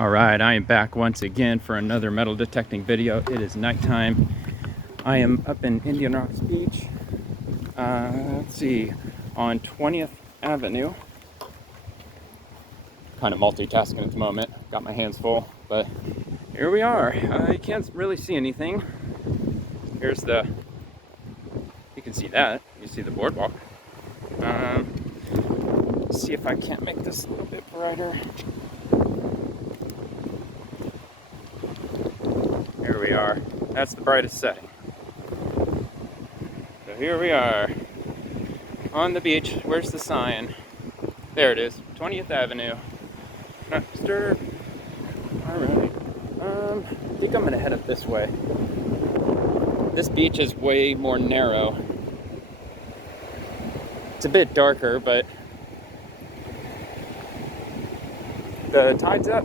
Alright, I am back once again for another metal detecting video. It is nighttime. I am up in Indian Rocks Beach. Let's see, on 20th Avenue. Kind of multitasking at the moment. Got my hands full, but here we are. You can't really see anything. Here's the, you can see that. You see the boardwalk. Let's see if I can't make this a little bit brighter. Here we are. That's the brightest setting. So here we are on the beach. Where's the sign? There it is, 20th Avenue. Not disturbed. Alright. I think I'm gonna head up this way. This beach is way more narrow. It's a bit darker, but the tide's up.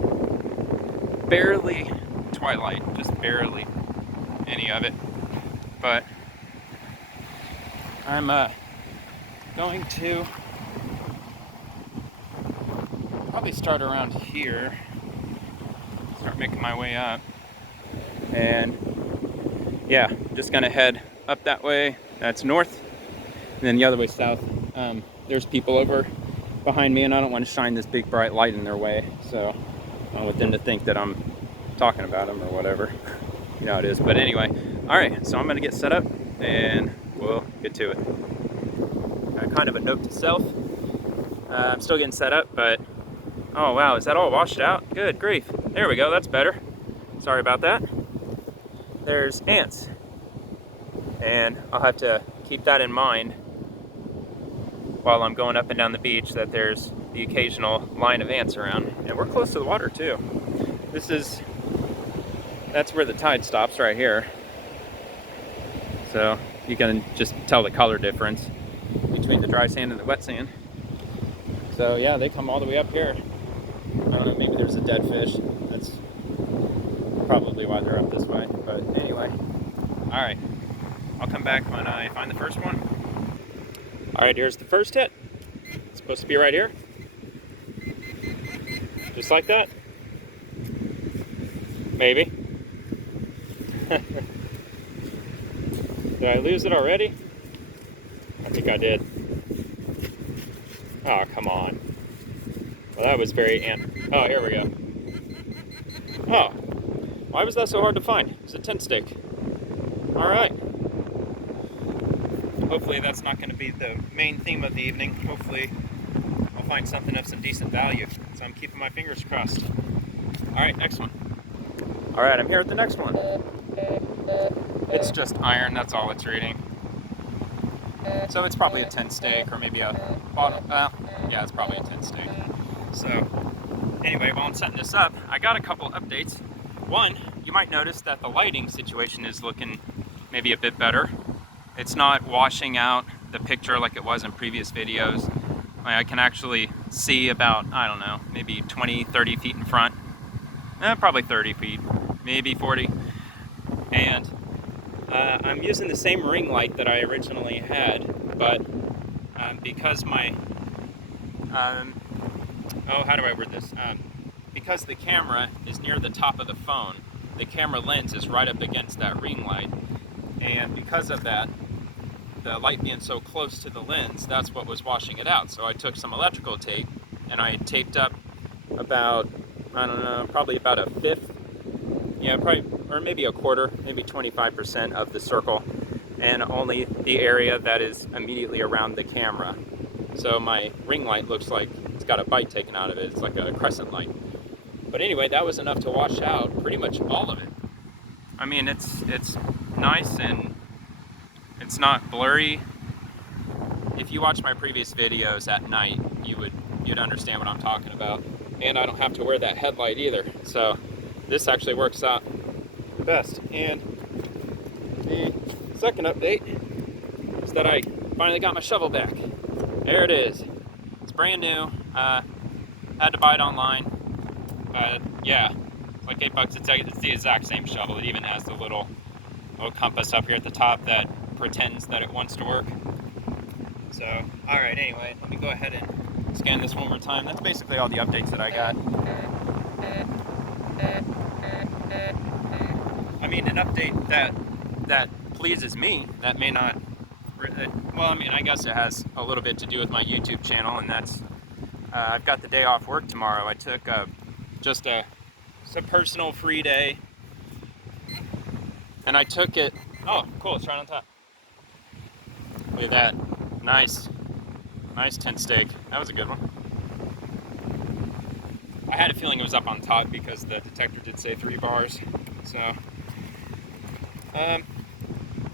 Barely twilight, just barely any of it. But I'm going to probably start around here, start making my way up, and yeah, just gonna head up that way. That's north, and then the other way south. There's people over behind me, and I don't want to shine this big bright light in their way, so I don't want them to think that I'm talking about them or whatever. You know how it is. But anyway, all right, so I'm gonna get set up and we'll get to it. Kind of a note to self, I'm still getting set up, but oh wow, is that all washed out? Good grief. There we go, that's better. Sorry about that. There's ants, and I'll have to keep that in mind while I'm going up and down the beach, that there's the occasional line of ants around. And we're close to the water too. That's where the tide stops, right here. So you can just tell the color difference between the dry sand and the wet sand. So yeah, they come all the way up here. I don't know, maybe there's a dead fish. That's probably why they're up this way. But anyway, all right, I'll come back when I find the first one. All right, here's the first hit. It's supposed to be right here. Just like that. Maybe. Did I lose it already? I think I did. Oh, come on. Well, that was very Oh, here we go. Oh, why was that so hard to find? It's a tent stick. All right. Hopefully that's not going to be the main theme of the evening. Hopefully I'll find something of some decent value. So I'm keeping my fingers crossed. All right, next one. All right, I'm here at the next one. It's just iron, that's all it's reading. So it's probably a tent stake or maybe a bottom. Yeah, it's probably a tent stake. So anyway, while I'm setting this up, I got a couple updates. One, you might notice that the lighting situation is looking maybe a bit better. It's not washing out the picture like it was in previous videos. I can actually see about, I don't know, maybe 20, 30 feet in front. Probably 30 feet, maybe 40. And I'm using the same ring light that I originally had, but because my, how do I word this? Because the camera is near the top of the phone, the camera lens is right up against that ring light, and because of that, the light being so close to the lens, that's what was washing it out. So I took some electrical tape and I taped up about, I don't know, probably about a fifth, yeah, probably, or maybe a quarter, maybe 25% of the circle, and only the area that is immediately around the camera. So my ring light looks like it's got a bite taken out of it. It's like a crescent light. But anyway, that was enough to wash out pretty much all of it. I mean, it's nice and it's not blurry. If you watch my previous videos at night, you'd understand what I'm talking about. And I don't have to wear that headlight either. So this actually works out the best. And the second update is that I finally got my shovel back. There it is. It's brand new. Had to buy it online. But yeah, it's like $8. It's the exact same shovel. It even has the little compass up here at the top that pretends that it wants to work. So, all right, anyway, let me go ahead and scan this one more time. That's basically all the updates that I got. I mean, an update that pleases me, that may not, well, I mean, I guess it has a little bit to do with my YouTube channel, and that's, I've got the day off work tomorrow. I took just a personal free day, and I took it, oh, cool, it's right on top. Look at that, nice tent stake. That was a good one. I had a feeling it was up on top because the detector did say 3 bars, so.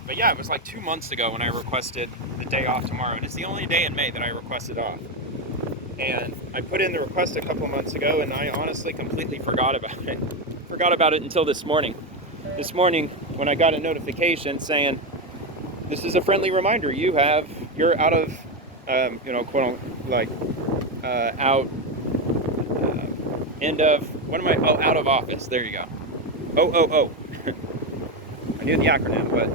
But yeah, it was like 2 months ago when I requested the day off tomorrow, and it's the only day in May that I requested off. And I put in the request a couple of months ago, and I honestly completely forgot about it. Forgot about it until this morning. This morning, when I got a notification saying, this is a friendly reminder, you're out of, quote, like, out, end of, out of office, there you go. Oh. I knew the acronym, but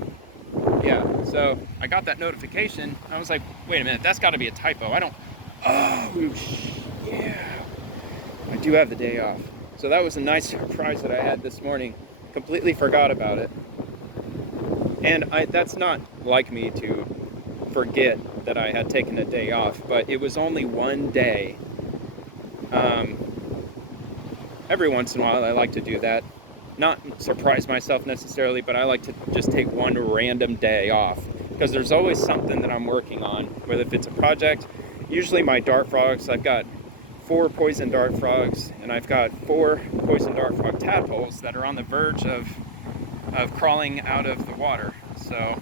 yeah, so I got that notification. I was like, wait a minute, that's got to be a typo. Yeah, I do have the day off. So that was a nice surprise that I had this morning. Completely forgot about it. And that's not like me to forget that I had taken a day off, but it was only one day. Every once in a while I like to do that. Not surprise myself necessarily, but I like to just take one random day off because there's always something that I'm working on, whether if it's a project. Usually my dart frogs, I've got 4 poison dart frogs, and I've got 4 poison dart frog tadpoles that are on the verge of crawling out of the water. So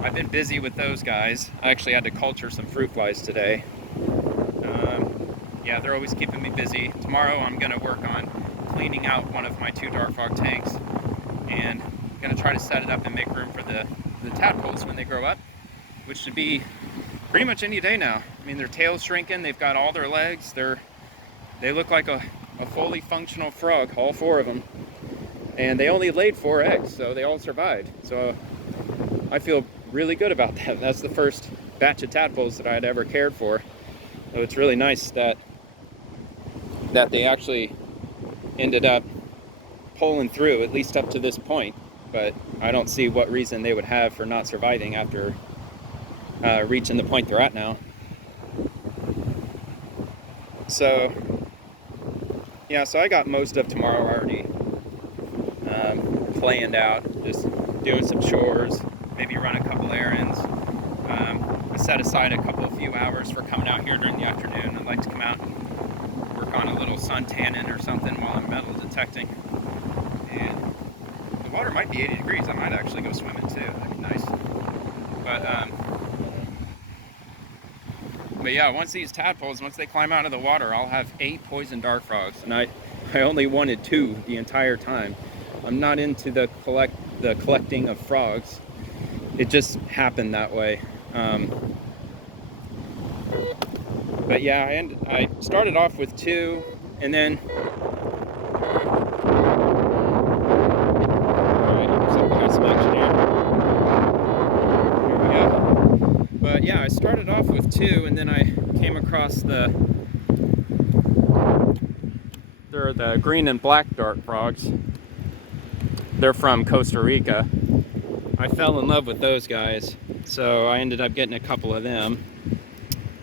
I've been busy with those guys. I actually had to culture some fruit flies today. Yeah, they're always keeping me busy. Tomorrow I'm gonna work on cleaning out one of my 2 dart frog tanks, and I'm gonna try to set it up and make room for the tadpoles when they grow up, which should be pretty much any day now. I mean, their tail's shrinking, they've got all their legs, they look like a fully functional frog, all 4 of them, and they only laid 4 eggs, so they all survived. So I feel really good about that. That's the first batch of tadpoles that I had ever cared for. So it's really nice that they actually ended up pulling through, at least up to this point, but I don't see what reason they would have for not surviving after reaching the point they're at now. So yeah, so I got most of tomorrow already planned out, just doing some chores, maybe run a couple errands. I set aside a few hours for coming out here during the afternoon. I'd like to come out and work on a little sun tanning or something while I'm metal detecting. And the water might be 80 degrees. I might actually go swimming too. That'd be nice. But yeah, once these tadpoles, once they climb out of the water, I'll have 8 poison dart frogs. And I only wanted 2 the entire time. I'm not into the collecting of frogs. It just happened that way. But yeah, I started off with 2, and then But yeah, I started off with 2, and then I came across they're the green and black dart frogs. They're from Costa Rica. I fell in love with those guys, so I ended up getting a couple of them.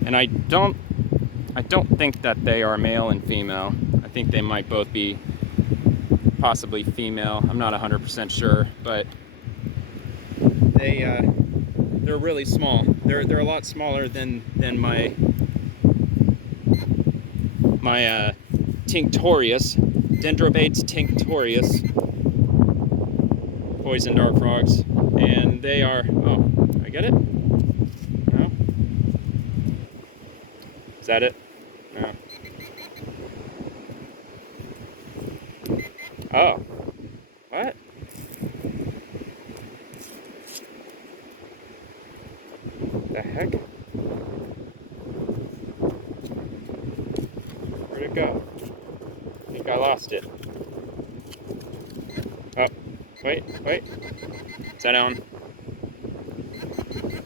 And I don't think that they are male and female. I think they might both be possibly female. I'm not 100% sure, but they're really small. They're a lot smaller than my tinctorius, Dendrobates tinctorius poison dart frogs, and they are, oh, I get it? No? Is that it? No. Oh. What? The heck? Where'd it go? I think I lost it. Oh, wait. Is that on?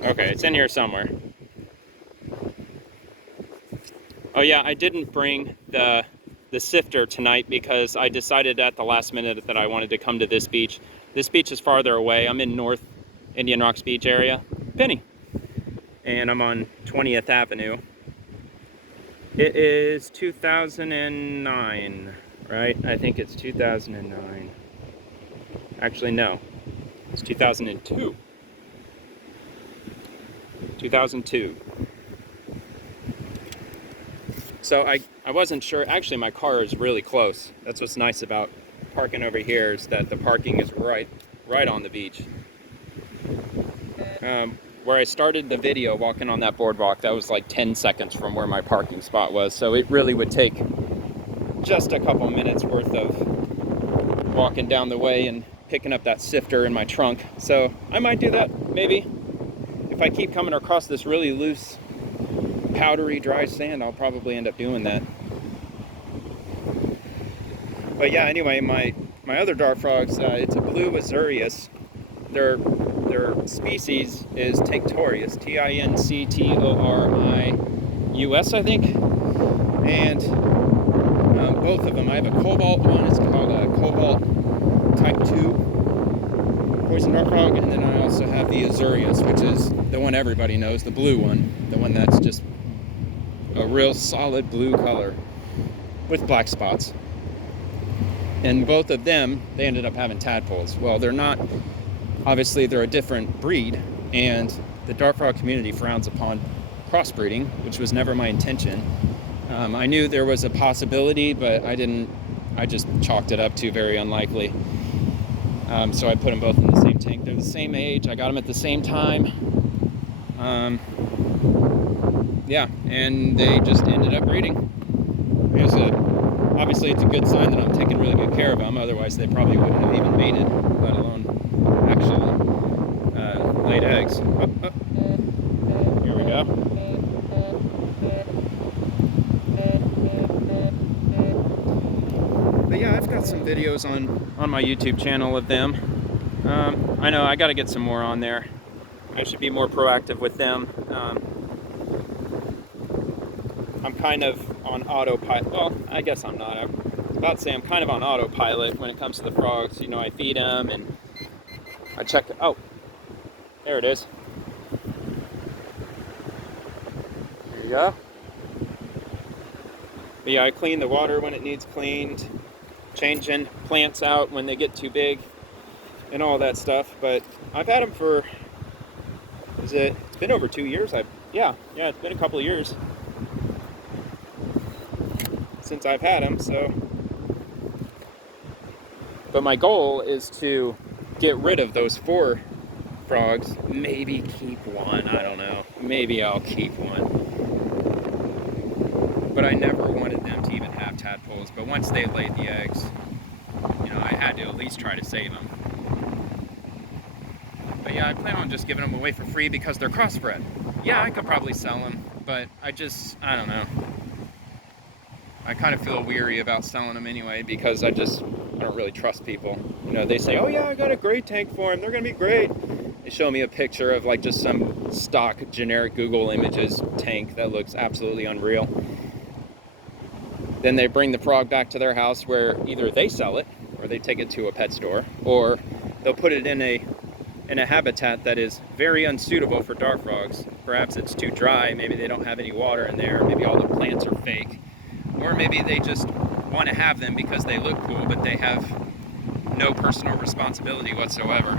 Okay, it's in here somewhere. Oh yeah, I didn't bring the the sifter tonight because I decided at the last minute that I wanted to come to this beach. This beach is farther away. I'm in North Indian Rocks Beach area. Penny. And I'm on 20th Avenue. It is 2009, right? I think it's 2009. Actually, no. It's 2002. 2002. So I wasn't sure. Actually, my car is really close. That's what's nice about parking over here, is that the parking is right on the beach. Where I started the video walking on that boardwalk, that was like 10 seconds from where my parking spot was. So it really would take just a couple minutes worth of walking down the way and picking up that sifter in my trunk. So I might do that, maybe. If I keep coming across this really loose, powdery, dry sand, I'll probably end up doing that. But yeah, anyway, my other dart frogs, it's a blue Azurius. Their species is Tinctorius, Tinctorius, I think. And both of them, I have a cobalt one, it's called a cobalt type 2 poison dart frog, and then I also have the Azurius, which is the one everybody knows, the blue one, the one that's just a real solid blue color with black spots. And both of them, they ended up having tadpoles. Well, they're not, obviously they're a different breed, and the dart frog community frowns upon crossbreeding, which was never my intention. I knew there was a possibility, but I just chalked it up to very unlikely. So I put them both in the same tank. They're the same age, I got them at the same time. Yeah, and they just ended up breeding. Obviously it's a good sign that I'm taking really good care of them, otherwise they probably wouldn't have even mated, let alone actually laid eggs. Here we go. But yeah, I've got some videos on my YouTube channel of them. I know I got to get some more on there. I should be more proactive with them. I'm kind of on autopilot. Well, I guess I'm not. I was about to say I'm kind of on autopilot when it comes to the frogs. You know, I feed them and I check. Oh, there it is. There you go. But yeah, I clean the water when it needs cleaned, changing plants out when they get too big, and all that stuff. But I've had them for, it's been over 2 years. Yeah, it's been a couple of years since I've had them, so. But my goal is to get rid of those 4 frogs, maybe keep one, I don't know. Maybe I'll keep one. But I never wanted them to even have tadpoles, but once they laid the eggs, you know, I had to at least try to save them. But yeah, I plan on just giving them away for free because they're crossbred. Yeah, I could probably sell them, but I don't know. I kind of feel weary about selling them anyway because I don't really trust people. You know, they say, oh yeah, I got a great tank for them, they're gonna be great. They show me a picture of like just some stock generic Google Images tank that looks absolutely unreal. Then they bring the frog back to their house where either they sell it or they take it to a pet store, or they'll put it in a habitat that is very unsuitable for dart frogs. Perhaps it's too dry, maybe they don't have any water in there, maybe all the plants are fake. Or maybe they just want to have them because they look cool, but they have no personal responsibility whatsoever.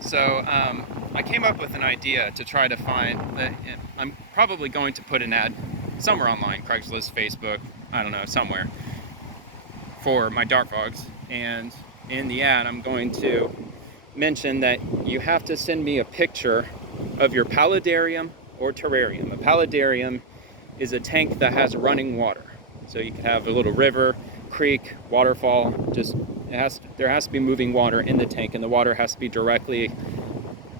So I came up with an idea to try to find that. I'm probably going to put an ad somewhere online, Craigslist, Facebook, I don't know, somewhere, for my dart frogs. And in the ad, I'm going to mention that you have to send me a picture of your paludarium or terrarium. A paludarium is a tank that has running water. So you could have a little river, creek, waterfall, there has to be moving water in the tank, and the water has to be directly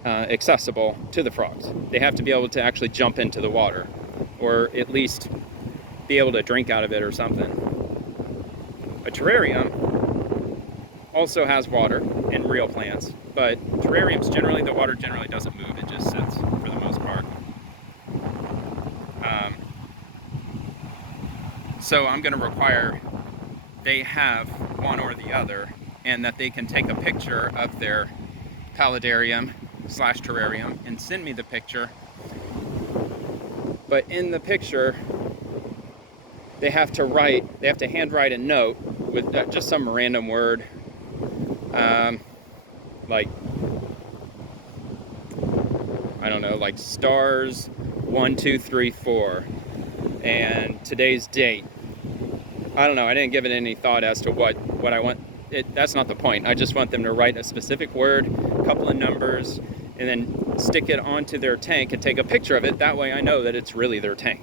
accessible to the frogs. They have to be able to actually jump into the water, or at least be able to drink out of it or something. A terrarium also has water and real plants, but terrariums generally, the water generally doesn't move, it just sits for the most part. So I'm going to require they have one or the other, and that they can take a picture of their paludarium / terrarium and send me the picture. But in the picture, they have to handwrite a note with just some random word, like, I don't know, like stars 1, 2, 3, 4, and today's date. I don't know, I didn't give it any thought as to what I want. That's not the point. I just want them to write a specific word, a couple of numbers, and then stick it onto their tank and take a picture of it. That way I know that it's really their tank.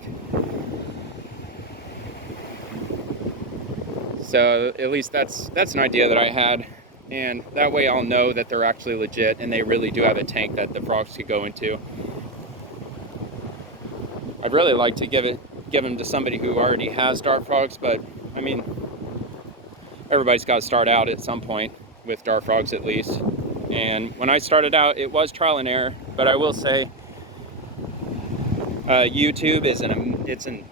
So at least that's an idea that I had, and that way I'll know that they're actually legit and they really do have a tank that the frogs could go into. I'd really like to give them to somebody who already has dart frogs, but I mean, everybody's got to start out at some point with dart frogs at least. And when I started out, it was trial and error, but I will say YouTube is an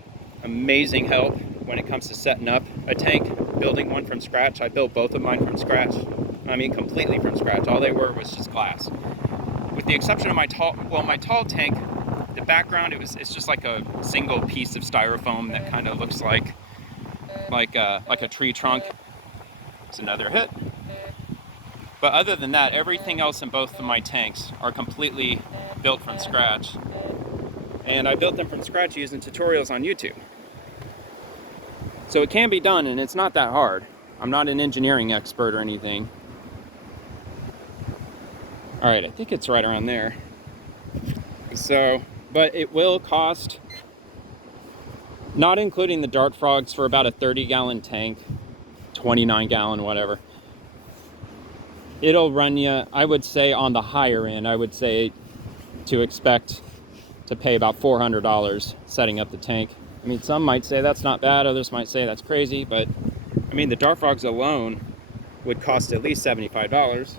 amazing help when it comes to setting up a tank, building one from scratch. I built both of mine from scratch. I mean, completely from scratch. All they were was just glass. With the exception of my tall tank, the background, it's just like a single piece of styrofoam that kind of looks like a tree trunk. It's another hit. But other than that, everything else in both of my tanks are completely built from scratch. And I built them from scratch using tutorials on YouTube. So it can be done, and it's not that hard. I'm not an engineering expert or anything. All right, I think it's right around there. So, but it will cost, not including the dart frogs, for about a 30-gallon tank, 29-gallon, whatever. It'll run you, I would say on the higher end, I would say to expect to pay about $400 setting up the tank. I mean, some might say that's not bad, others might say that's crazy, but I mean, the dart frogs alone would cost at least $75.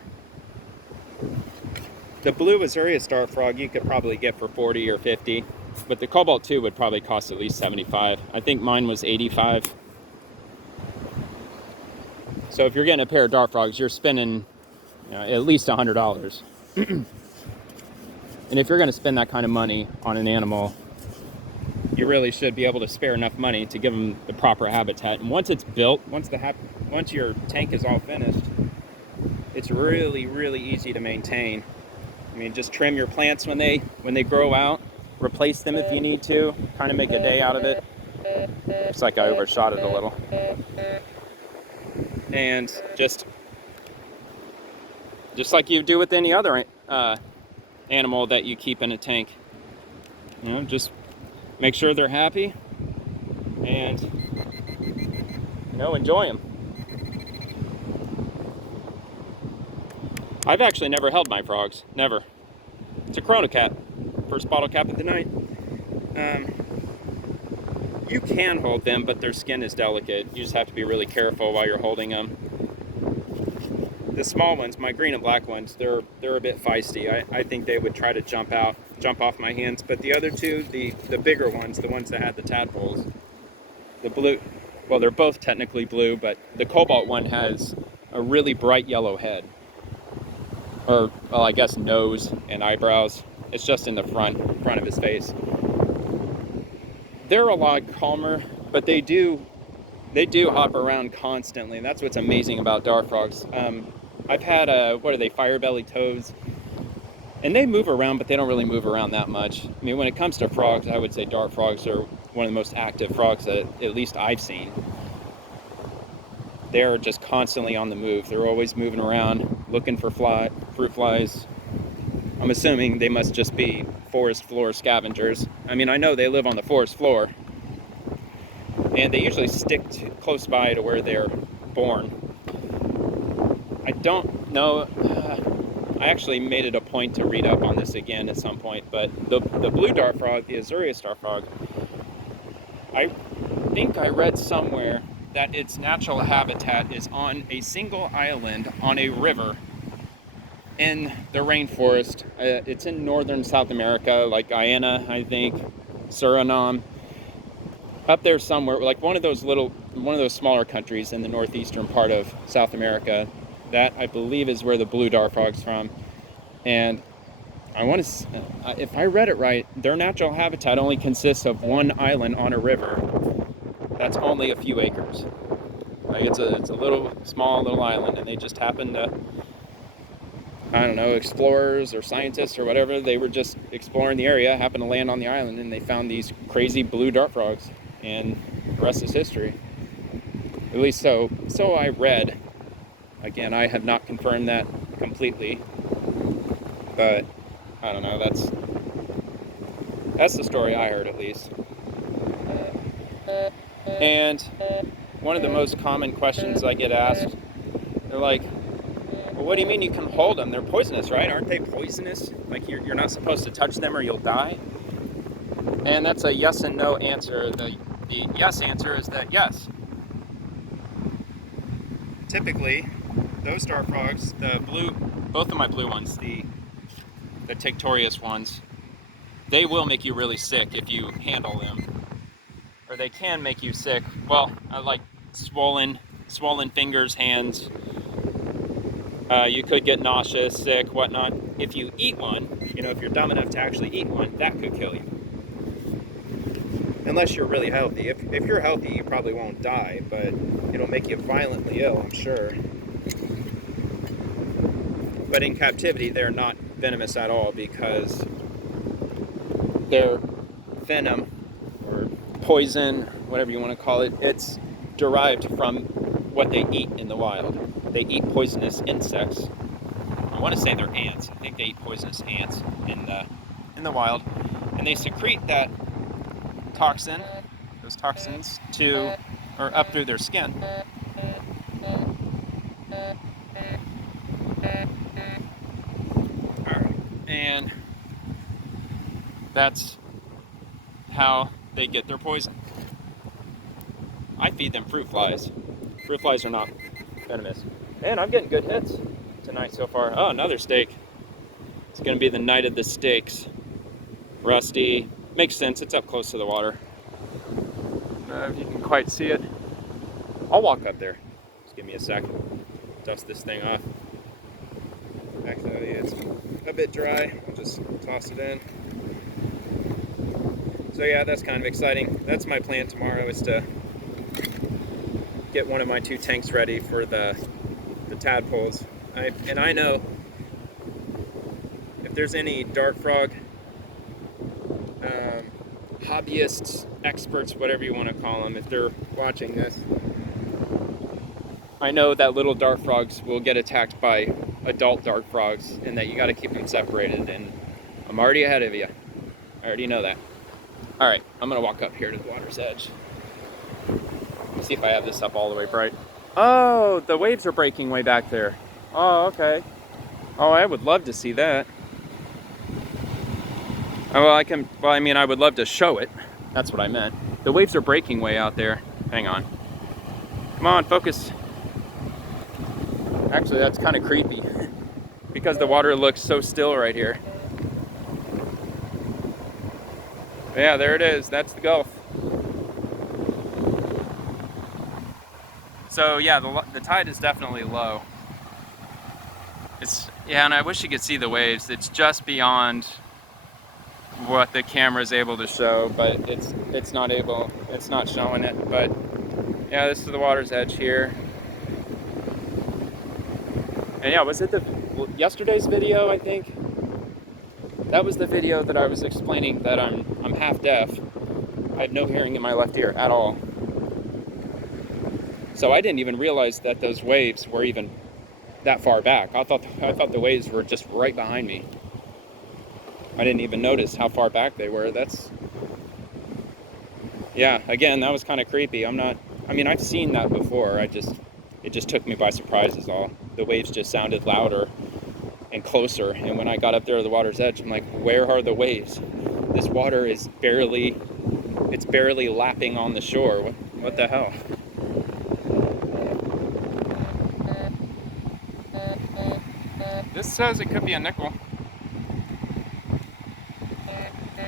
The blue Azurius dart frog you could probably get for 40 or 50, but the Cobalt 2 would probably cost at least 75. I think mine was 85. So if you're getting a pair of dart frogs, you're spending at least $100. And if you're going to spend that kind of money on an animal, you really should be able to spare enough money to give them the proper habitat. And once it's built, once your tank is all finished, it's really, really easy to maintain. I mean, just trim your plants when they grow out, replace them if you need to, kind of make a day out of it. Looks like I overshot it a little. And just like you do with any other animal that you keep in a tank, just make sure they're happy and enjoy them. I've actually never held my frogs, never. It's a Corona cap, first bottle cap of the night. You can hold them, but their skin is delicate. You just have to be really careful while you're holding them. The small ones, my green and black ones, they're a bit feisty. I think they would try to jump off my hands. But the other two, the bigger ones, the ones that had the tadpoles, the blue, well, they're both technically blue, but the Cobalt one has a really bright yellow head. Or, well, I guess nose and eyebrows. It's just in the front of his face. They're a lot calmer, but they do hop around constantly, and that's what's amazing about dart frogs. I've had what are they, fire-bellied toads, and they move around, but they don't really move around that much. I mean, when it comes to frogs, I would say dart frogs are one of the most active frogs that at least I've seen. They're just constantly on the move. They're always moving around, looking for fruit flies. I'm assuming they must just be forest floor scavengers. I mean, I know they live on the forest floor, and they usually stick close by to where they're born. I don't know. I actually made it a point to read up on this again at some point, but the blue dart frog, the Azurius dart frog, I think I read somewhere that its natural habitat is on a single island on a river in the rainforest. It's in northern South America, like Guyana, I think, Suriname. up there somewhere, like one of those smaller countries in the northeastern part of South America. That, I believe, is where the blue dart frog's from. And I want to, if I read it right, their natural habitat only consists of one island on a river that's only a few acres. Like it's a little small little island, and they just happen to, I don't know, explorers or scientists or whatever, they were just exploring the area, happened to land on the island, and they found these crazy blue dart frogs, and the rest is history. At least so I read. Again, I have not confirmed that completely, but I don't know, that's the story I heard, at least. And one of the most common questions I get asked, they're like, well, what do you mean you can hold them? They're poisonous, right? Aren't they poisonous? Like you're not supposed to touch them or you'll die? And that's a yes and no answer. The yes answer is that yes. Typically, those dart frogs, both of my blue ones, the Tictorius ones, they will make you really sick if you handle them. Or they can make you sick. Well, like swollen fingers, hands. You could get nauseous, sick, whatnot. If you eat one, if you're dumb enough to actually eat one, that could kill you. Unless you're really healthy. If you're healthy, you probably won't die, but it'll make you violently ill, I'm sure. But in captivity, they're not venomous at all because their venom, or poison, whatever you want to call it, it's derived from what they eat in the wild. They eat poisonous insects. I want to say they're ants. I think they eat poisonous ants in the wild, and they secrete that those toxins up through their skin. Alright. And that's how they get their poison. I feed them fruit flies. Fruit flies are not venomous. Man, I'm getting good hits tonight so far. Oh, another steak. It's gonna be the night of the steaks. Rusty. Makes sense, it's up close to the water. If you can quite see it. I'll walk up there. Just give me a sec. Dust this thing off. Actually, it's a bit dry. I'll just toss it in. So yeah, that's kind of exciting. That's my plan tomorrow, is to get one of my 2 tanks ready for the tadpoles. And I know if there's any dart frog hobbyists, experts, whatever you want to call them, if they're watching this, I know that little dart frogs will get attacked by adult dart frogs, and that you got to keep them separated, and I'm already ahead of you. I already know that. Alright, I'm going to walk up here to the water's edge. See if I have this up all the way bright. Oh, the waves are breaking way back there. Oh, okay. Oh, I would love to see that. Oh, well, I would love to show it. That's what I meant. The waves are breaking way out there. Hang on. Come on, focus. Actually, that's kind of creepy because the water looks so still right here. Yeah, there it is. That's the Gulf. So yeah, the tide is definitely low. And I wish you could see the waves. It's just beyond what the camera is able to show, but it's not showing it. But yeah, this is the water's edge here. And yeah, was it yesterday's video? I think that was the video that I was explaining that I'm half deaf. I had no hearing in my left ear at all. So I didn't even realize that those waves were even that far back. I thought the waves were just right behind me. I didn't even notice how far back they were. Yeah, again, that was kind of creepy. I've seen that before. It just took me by surprise is all. The waves just sounded louder and closer. And when I got up there to the water's edge, I'm like, where are the waves? This water is barely lapping on the shore. What the hell? This says it could be a nickel.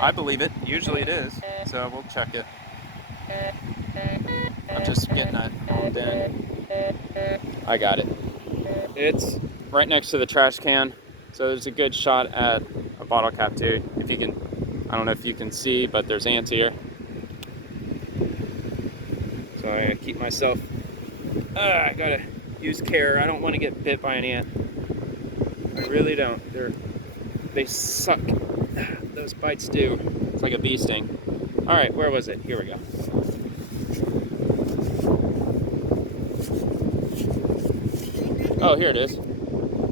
I believe it. Usually it is. So we'll check it. I'm just getting that homed in. I got it. It's right next to the trash can, so there's a good shot at a bottle cap too. If you can, I don't know if you can see, but there's ants here. So I gotta keep myself, I gotta use care. I don't want to get bit by an ant. I really don't. They suck. Those bites do. It's like a bee sting. All right, where was it? Here we go. Oh, here it is.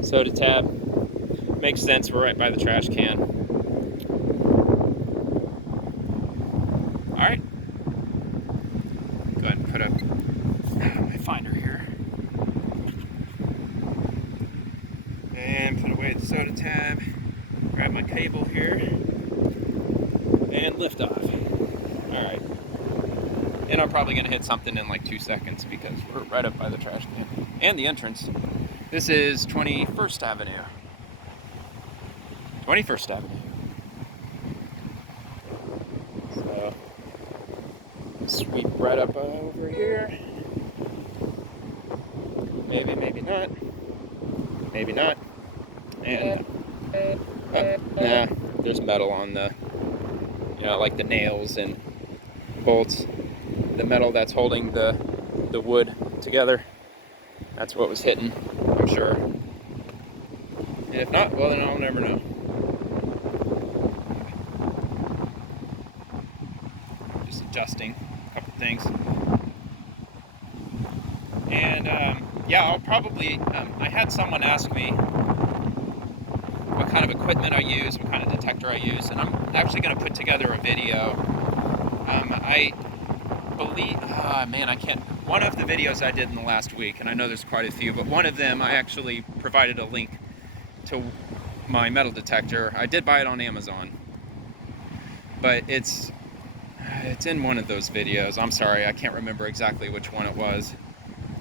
Soda tab. Makes sense, we're right by the trash can. All right. Go ahead and put up my finder here. And put away the soda tab. Grab my cable here. And lift off. All right. And I'm probably gonna hit something in like 2 seconds because we're right up by the trash can. And the entrance. This is 21st Avenue. 21st Avenue. So, sweep right up over here. Maybe, maybe not. Maybe not. And, nah, there's metal on the, like the nails and bolts. The metal that's holding the wood together. That's what was hitting, I'm sure. And if not, well, then I'll never know. Just adjusting a couple things. And yeah, I'll probably, I had someone ask me what kind of equipment I use, what kind of detector I use, and I'm actually going to put together a video. I believe, man, I can't. One of the videos I did in the last week, and I know there's quite a few, but one of them I actually provided a link to my metal detector. I did buy it on Amazon, but it's in one of those videos. I'm sorry, I can't remember exactly which one it was,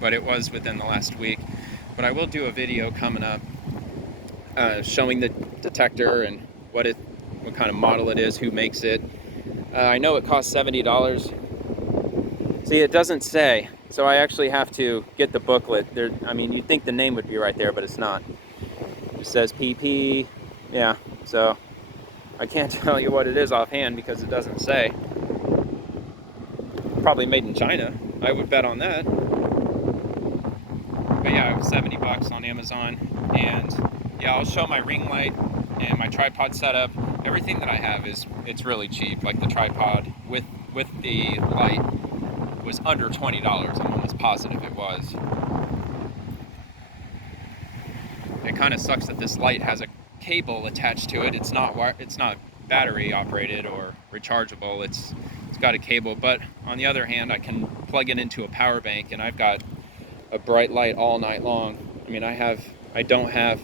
but it was within the last week. But I will do a video coming up showing the detector and what kind of model it is, who makes it. I know it costs $70. See, it doesn't say, so I actually have to get the booklet. I mean, you'd think the name would be right there, but it's not. It says PP, yeah, so I can't tell you what it is offhand because it doesn't say. Probably made in China, I would bet on that. But yeah, it was $70 on Amazon, and yeah, I'll show my ring light and my tripod setup. Everything that I have it's really cheap. Like the tripod with the light was under $20. I'm almost positive it was. It kind of sucks that this light has a cable attached to it. It's not battery operated or rechargeable. It's got a cable, but on the other hand, I can plug it into a power bank, and I've got a bright light all night long. I mean, I don't have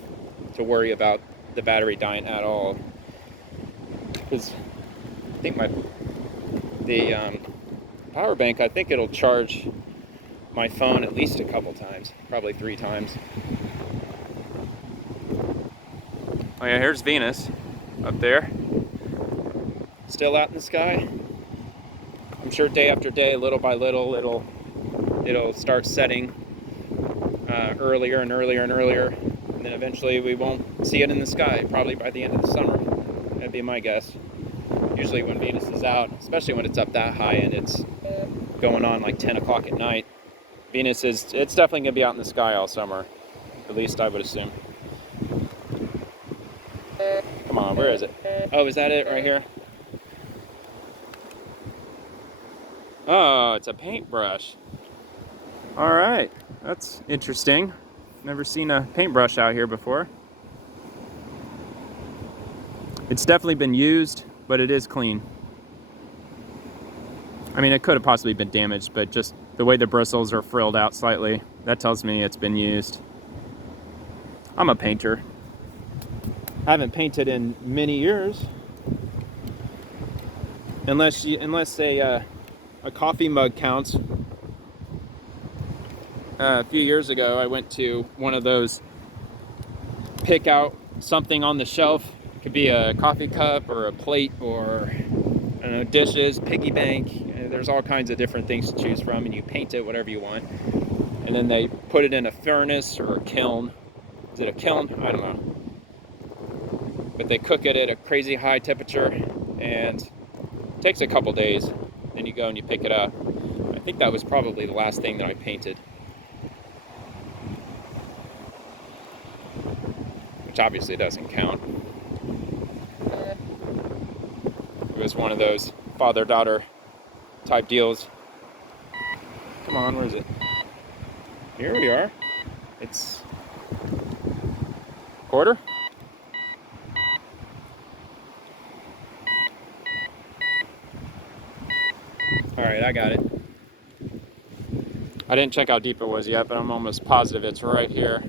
to worry about the battery dying at all, because I think the power bank, I think it'll charge my phone at least a couple times, probably 3 times. Oh yeah, here's Venus up there, still out in the sky. I'm sure day after day, little by little, it'll start setting earlier and earlier and earlier, and then eventually we won't see it in the sky, probably by the end of the summer. That'd be my guess. Usually when Venus is out, especially when it's up that high and it's going on like 10 o'clock at night, it's definitely gonna be out in the sky all summer, at least I would assume. Come on, where is it? Oh, is that it right here? Oh, it's a paintbrush. All right, that's interesting. Never seen a paintbrush out here before. It's definitely been used, but it is clean. I mean, it could have possibly been damaged, but just the way the bristles are frilled out slightly, that tells me it's been used. I'm a painter. I haven't painted in many years. Unless a coffee mug counts. A few years ago, I went to one of those pick out something on the shelf. It could be a coffee cup or a plate or, I don't know, dishes, piggy bank. there's all kinds of different things to choose from, and you paint it whatever you want. And then they put it in a furnace or a kiln. Is it a kiln? I don't know. But they cook it at a crazy high temperature, and it takes a couple days. Then you go and you pick it up. I think that was probably the last thing that I painted. Which obviously doesn't count. It was one of those father-daughter type deals. Come on, where is it? Here we are. It's quarter. All right, I got it. I didn't check how deep it was yet, but I'm almost positive it's right here.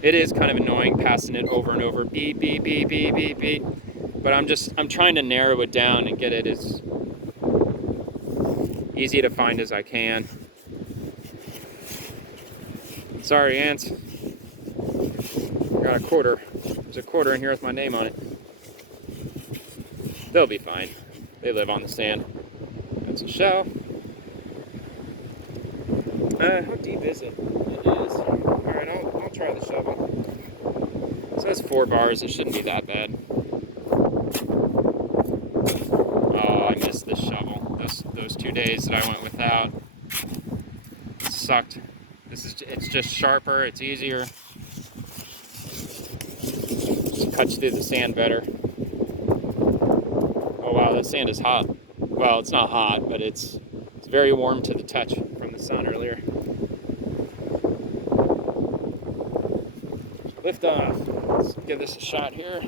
It is kind of annoying passing it over and over. Beep, beep, beep, beep, beep, beep. But I'm trying to narrow it down and get it as easy to find as I can. Sorry, ants. I got a quarter. There's a quarter in here with my name on it. They'll be fine. They live on the sand. That's a shell. How deep is it? It is. Alright, I'll try the shovel. It says 4 bars. It shouldn't be that bad. Oh, I missed this shovel. Those 2 days that I went without. It sucked. It's just sharper. It's easier. Just cuts through the sand better. Oh wow, that sand is hot. Well, it's not hot, but it's very warm to the touch from the sun earlier. Lift off. Let's give this a shot here.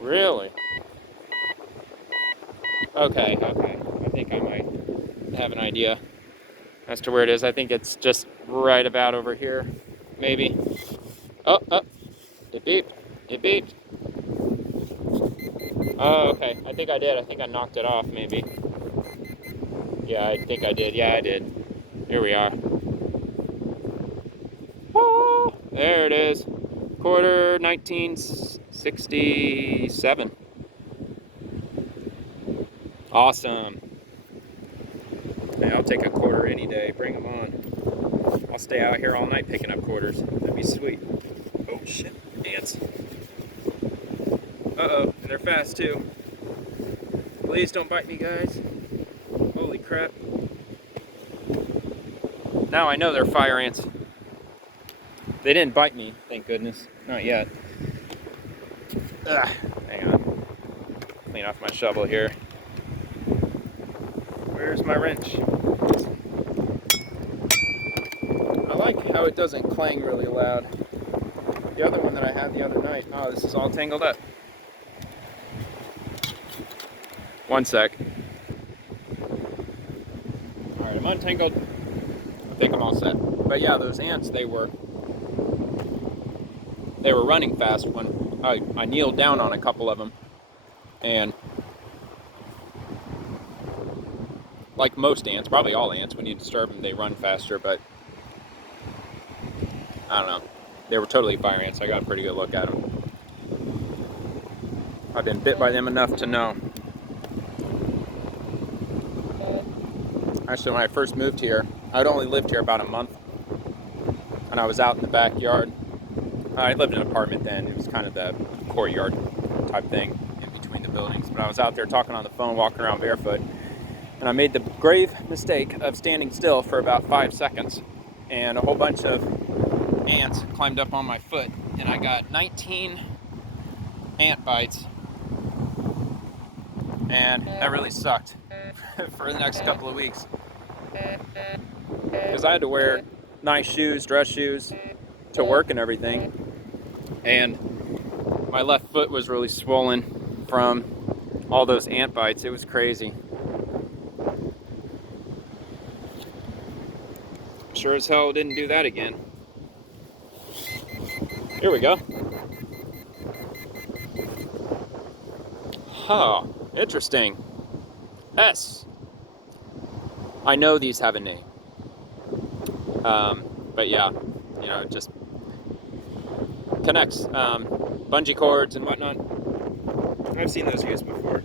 Really? Okay. I think I might have an idea as to where it is. I think it's just right about over here, maybe. Oh, it beeped. It beeped. Oh, okay. I think I did. I think I knocked it off, maybe. Yeah, I think I did. Yeah, I did. Here we are. Oh, there it is. Quarter 1967. Awesome. Hey, I'll take a quarter any day. Bring them on. I'll stay out here all night picking up quarters. That'd be sweet. Oh shit, ants. Uh-oh, and they're fast too. Please don't bite me, guys. Holy crap. Now I know they're fire ants. They didn't bite me, thank goodness. Not yet. Ugh, hang on. Clean off my shovel here. Where's my wrench? I like how it doesn't clang really loud. The other one that I had the other night. Oh, this is all tangled up. One sec. Alright, I'm untangled. I think I'm all set. But yeah, those ants, they were running fast when I kneeled down on a couple of them. And like most ants, probably all ants, when you disturb them, they run faster, but I don't know. They were totally fire ants. I got a pretty good look at them. I've been bit by them enough to know. Actually, when I first moved here, I'd only lived here about a month, and I was out in the backyard. I lived in an apartment then. It was kind of the courtyard type thing in between the buildings. But I was out there talking on the phone, walking around barefoot, and I made the grave mistake of standing still for about 5 seconds, and a whole bunch of ants climbed up on my foot, and I got 19 ant bites, and that really sucked for the next couple of weeks, because I had to wear nice shoes, dress shoes, to work and everything, and my left foot was really swollen from all those ant bites. It was crazy. Sure as hell didn't do that again. Here we go. Huh, interesting. S. I know these have a name. But yeah, you know, it just connects. bungee cords and whatnot. I've seen those used before.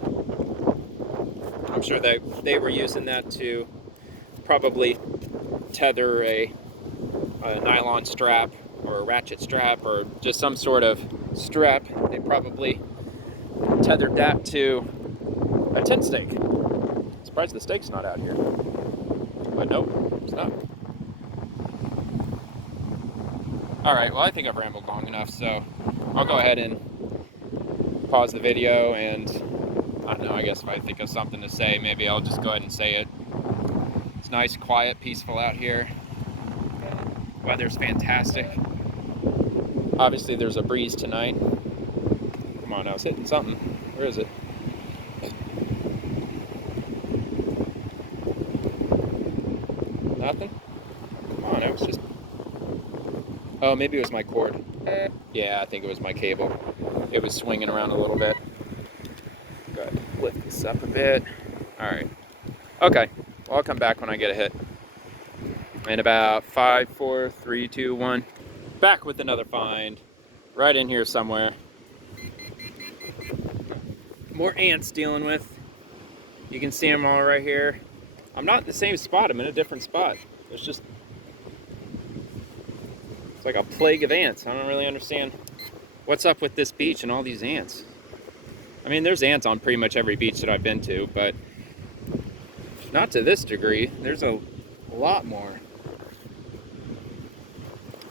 I'm sure they were using that to probably tether a nylon strap or a ratchet strap or just some sort of strap. They probably tethered that to a tent stake. Surprised the stake's not out here. But nope, it's not. Alright, well I think I've rambled long enough, so I'll go ahead and pause the video, and I don't know, I guess if I think of something to say, maybe I'll just go ahead and say it. It's nice, quiet, peaceful out here. Weather's fantastic. Obviously there's a breeze tonight. Come on, I was hitting something. Where is it? Nothing? Come on, I was just... Oh, maybe it was my cord. Yeah, I think it was my cable. It was swinging around a little bit. Go ahead, lift this up a bit. Alright. Okay, well, I'll come back when I get a hit. In about 5, 4, 3, 2, 1. Back with another find. Right in here somewhere. More ants dealing with. You can see them all right here. I'm not in the same spot, I'm in a different spot. There's just... It's like a plague of ants. I don't really understand what's up with this beach and all these ants. I mean, there's ants on pretty much every beach that I've been to, but not to this degree. There's a lot more.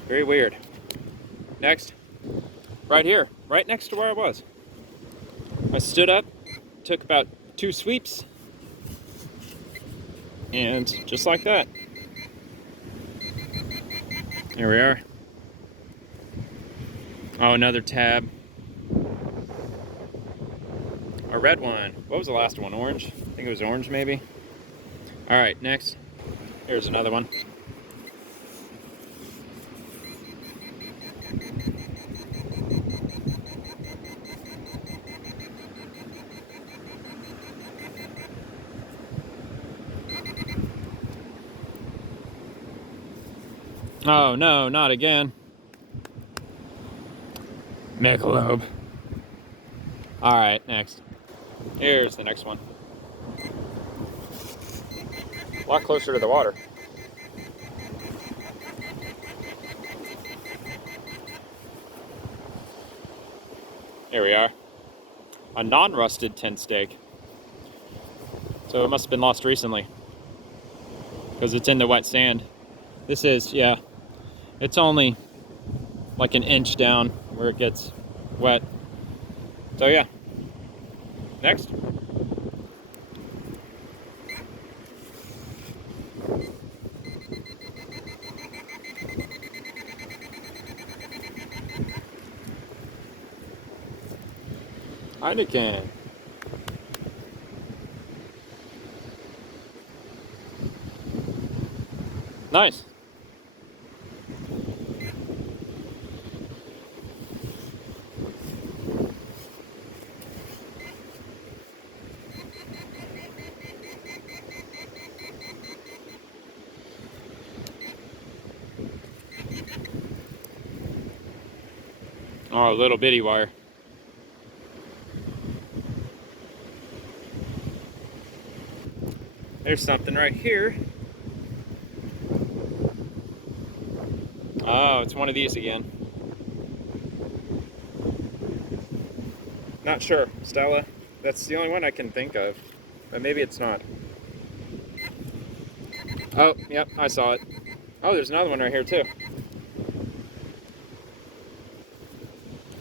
Very weird. Next, right here, right next to where I was. I stood up, took about 2 sweeps, and just like that. Here we are. Oh, another tab. A red one. What was the last one? Orange? I think it was orange, maybe. All right, next. Here's another one. Oh no, not again. Michelob. All right, next. Here's the next one. A lot closer to the water. Here we are. A non-rusted tent stake. So it must have been lost recently, because it's in the wet sand. This is, yeah, it's only like an inch down where it gets wet. So yeah. Next. Heineken. Nice. Oh, a little bitty wire. There's something right here. Oh, it's one of these again. Not sure. Stella? That's the only one I can think of. But maybe it's not. Oh, yep, I saw it. Oh, there's another one right here too.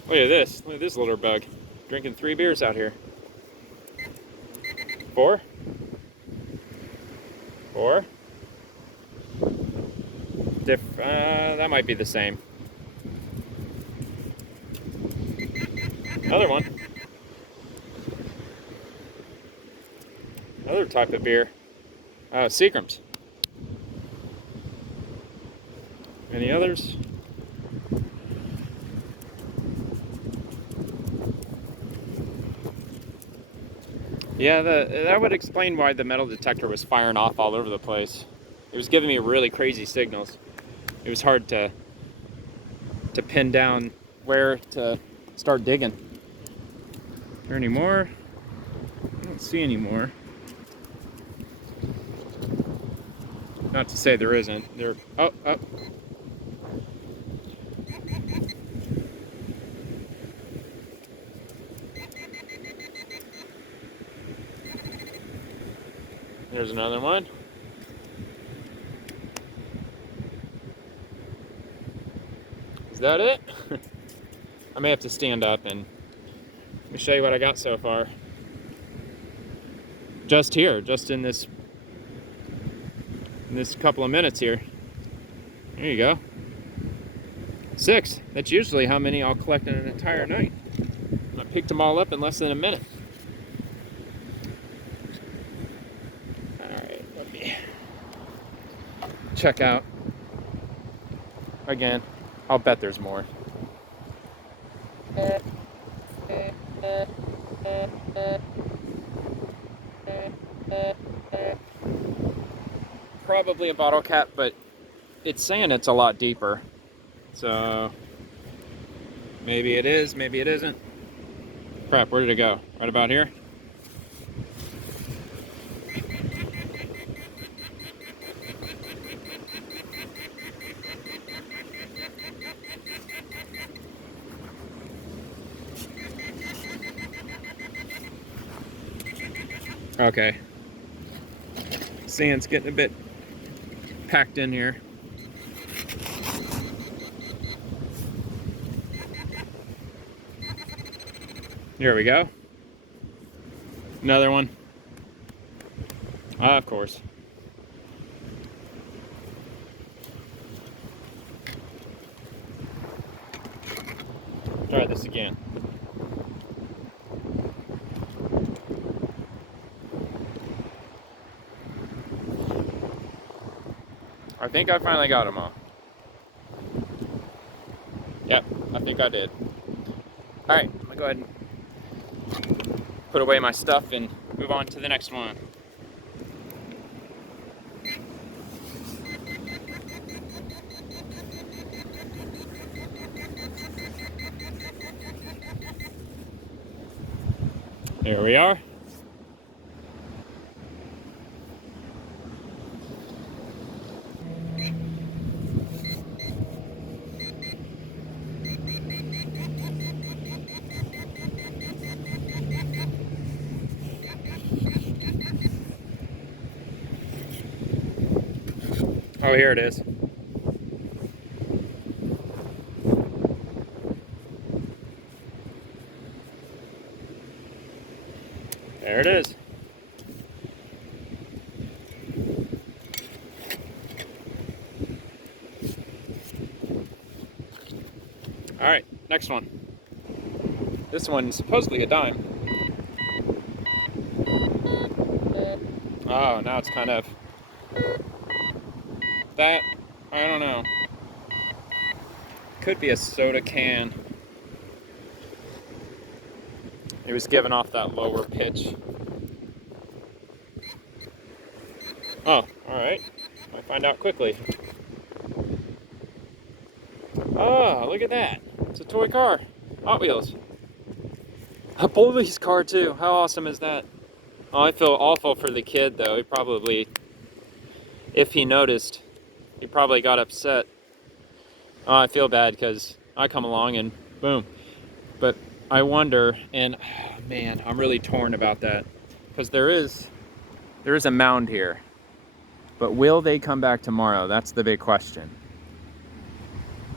Look at this. Look at this little bug. Drinking 3 beers out here. 4? 4? That might be the same. Another one. Another type of beer. Seagram's. Any others? Yeah, that would explain why the metal detector was firing off all over the place. It was giving me really crazy signals. It was hard to pin down where to start digging. Is there any more? I don't see any more. Not to say there isn't. There. Oh, oh. There's another one. Is that it? I may have to stand up and let me show you what I got so far. Just here, just in this couple of minutes here. There you go. 6. That's usually how many I'll collect in an entire night. I picked them all up in less than a minute. Alright, let me check out. Again, I'll bet there's more. Probably a bottle cap, but it's saying it's a lot deeper. So maybe it is, maybe it isn't. Crap, where did it go? Right about here? Okay. Sand's getting a bit packed in here. Here we go. Another one. Of course. Try this again. I think I finally got them all. Yep, I think I did. Alright, I'm gonna go ahead and put away my stuff and move on to the next one. Here we are. Oh, here it is. There it is. All right, next one. This one's supposedly a dime. Oh, now it's kind of that. I don't know. Could be a soda can. It was giving off that lower pitch. Oh, alright. I'll find out quickly. Oh, look at that. It's a toy car. Hot Wheels. A police car, too. How awesome is that? Oh, I feel awful for the kid, though. He probably, if he noticed, he probably got upset. Oh, I feel bad because I come along and boom. But I wonder, and oh, man, I'm really torn about that. Because there is a mound here. But will they come back tomorrow? That's the big question.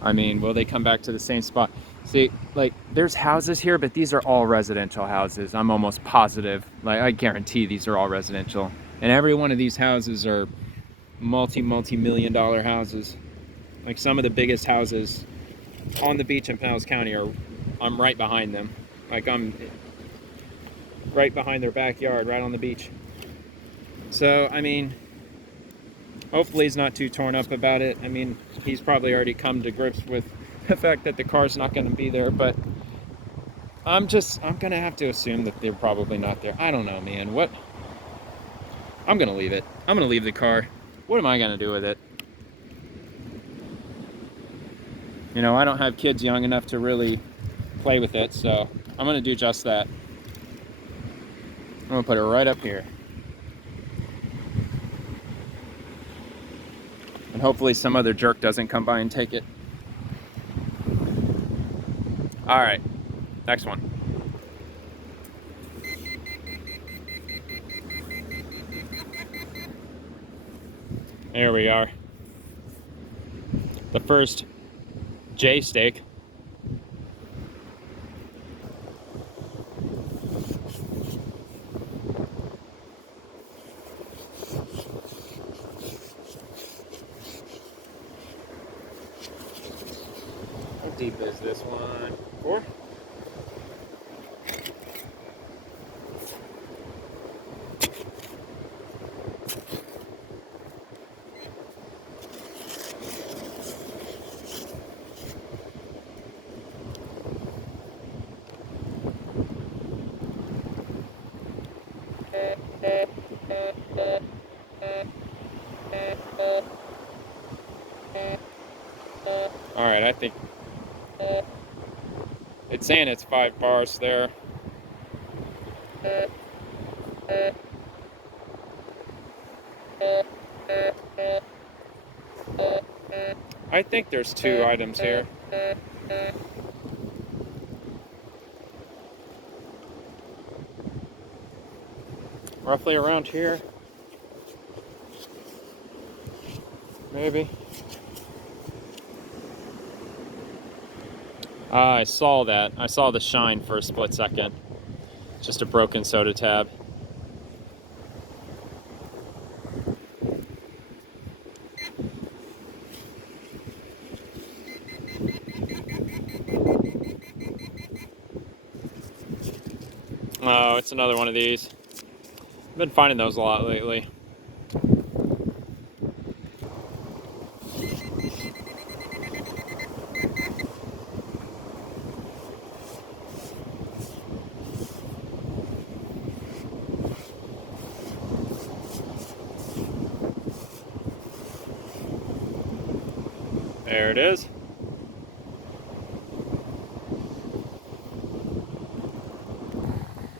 I mean, will they come back to the same spot? See, like, there's houses here, but these are all residential houses. I'm almost positive. Like, I guarantee these are all residential. And every one of these houses are multi-million-dollar houses. Like, some of the biggest houses on the beach in Pinellas County I'm right behind them. Like, I'm right behind their backyard, right on the beach. So, I mean, hopefully he's not too torn up about it. I mean, he's probably already come to grips with the fact that the car's not going to be there, but I'm going to have to assume that they're probably not there. I don't know, man. I'm going to leave it. I'm going to leave the car. What am I going to do with it? You know, I don't have kids young enough to really play with it, so I'm gonna do just that. I'm gonna put it right up here. And hopefully some other jerk doesn't come by and take it. All right, next one. There we are. The first J steak. How deep is this one? 4? All right, I think it's saying it's 5 bars there. I think there's 2 items here. Roughly around here. Maybe. I saw that. I saw the shine for a split second. Just a broken soda tab. Oh, it's another one of these. I've been finding those a lot lately. There it is.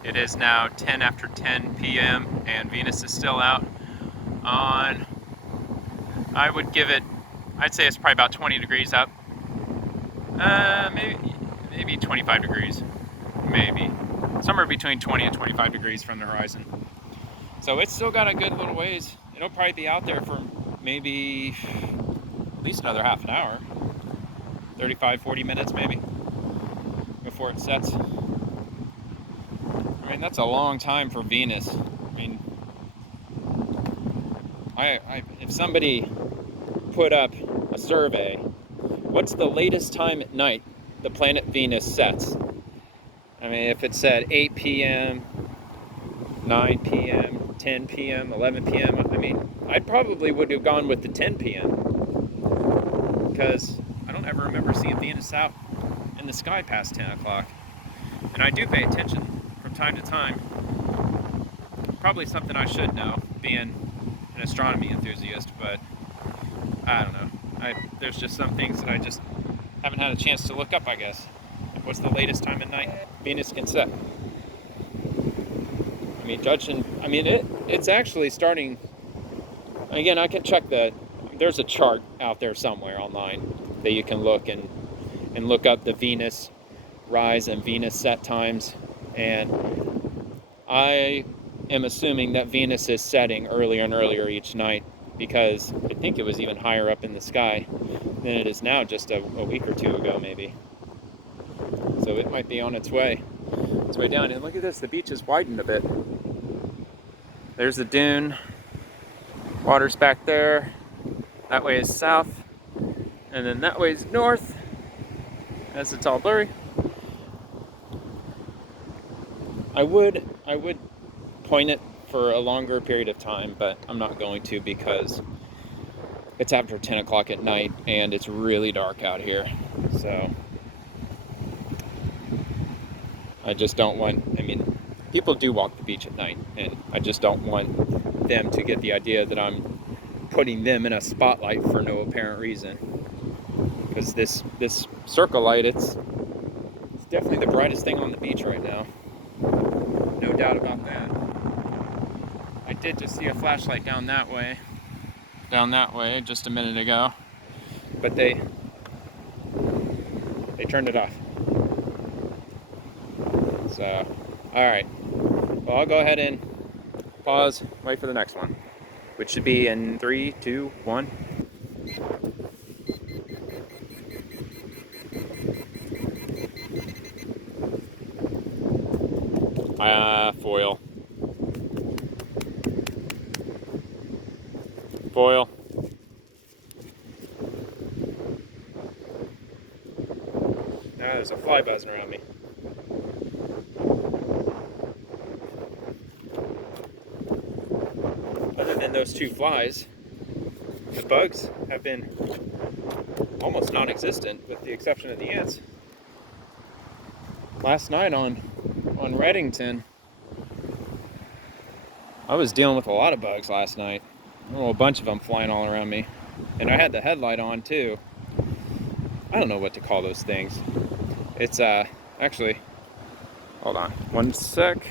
It is now 10 after 10 p.m. and Venus is still out on, I would give it, I'd say it's probably about 20 degrees up. Maybe 25 degrees. Maybe. Somewhere between 20 and 25 degrees from the horizon. So it's still got a good little ways. It'll probably be out there for maybe at least another half an hour. 35, 40 minutes maybe before it sets. I mean, that's a long time for Venus. I mean, if somebody put up a survey, what's the latest time at night the planet Venus sets? I mean, if it said 8 p.m., 9 p.m., 10 p.m., 11 p.m., I mean, I probably would have gone with the 10 p.m. because I don't ever remember seeing Venus out in the sky past 10 o'clock. And I do pay attention from time to time. Probably something I should know, being an astronomy enthusiast, but I don't know. There's just some things that I just haven't had a chance to look up, I guess. What's the latest time at night Venus can set? I mean, it's actually starting. Again, I can check there's a chart out there somewhere online that you can look and look up the Venus rise and Venus set times. And I am assuming that Venus is setting earlier and earlier each night, because I think it was even higher up in the sky than it is now just a week or 2 ago maybe. So it might be on its way down. And look at this, the beach has widened a bit. There's the dune, water's back there, that way is south, and then that way is north, as it's all blurry. I would point it for a longer period of time, but I'm not going to because it's after 10 o'clock at night and it's really dark out here. So I just don't want, I mean, people do walk the beach at night, and I just don't want them to get the idea that I'm putting them in a spotlight for no apparent reason. Because this circle light, it's Definitely the brightest thing on the beach right now. No doubt about that. I did just see a flashlight down that way just a minute ago, but they turned it off. So, all right. Well, I'll go ahead and pause, wait for the next one, which should be in 3, 2, 1. Foil. Foil. Now there's a fly buzzing around me. Other than those 2 flies, the bugs have been almost non-existent, with the exception of the ants. Last night on Reddington, I was dealing with a lot of bugs last night. A bunch of them flying all around me. And I had the headlight on too. I don't know what to call those things. It's actually, hold on one sec.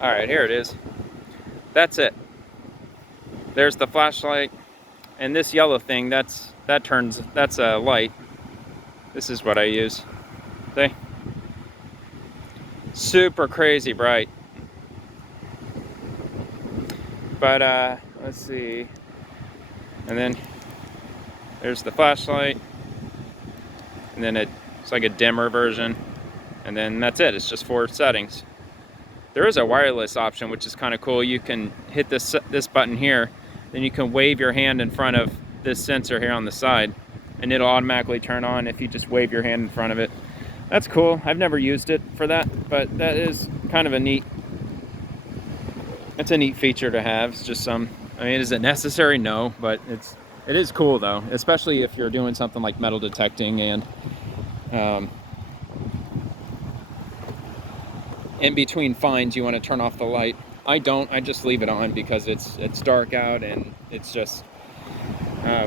All right, here it is. That's it. There's the flashlight, and this yellow thing, that's a light. This is what I use. See? Super crazy bright. But let's see. And then there's the flashlight, and then it's like a dimmer version, and then that's it. It's just 4 settings. There is a wireless option, which is kind of cool. You can hit this button here, then you can wave your hand in front of this sensor here on the side, and it'll automatically turn on if you just wave your hand in front of it. That's cool. I've never used it for that, but that is kind of a neat feature to have. It's just I mean, is it necessary? No, but it is cool though, especially if you're doing something like metal detecting and in between finds you want to turn off the light. I don't. I just leave it on because it's dark out, and it's just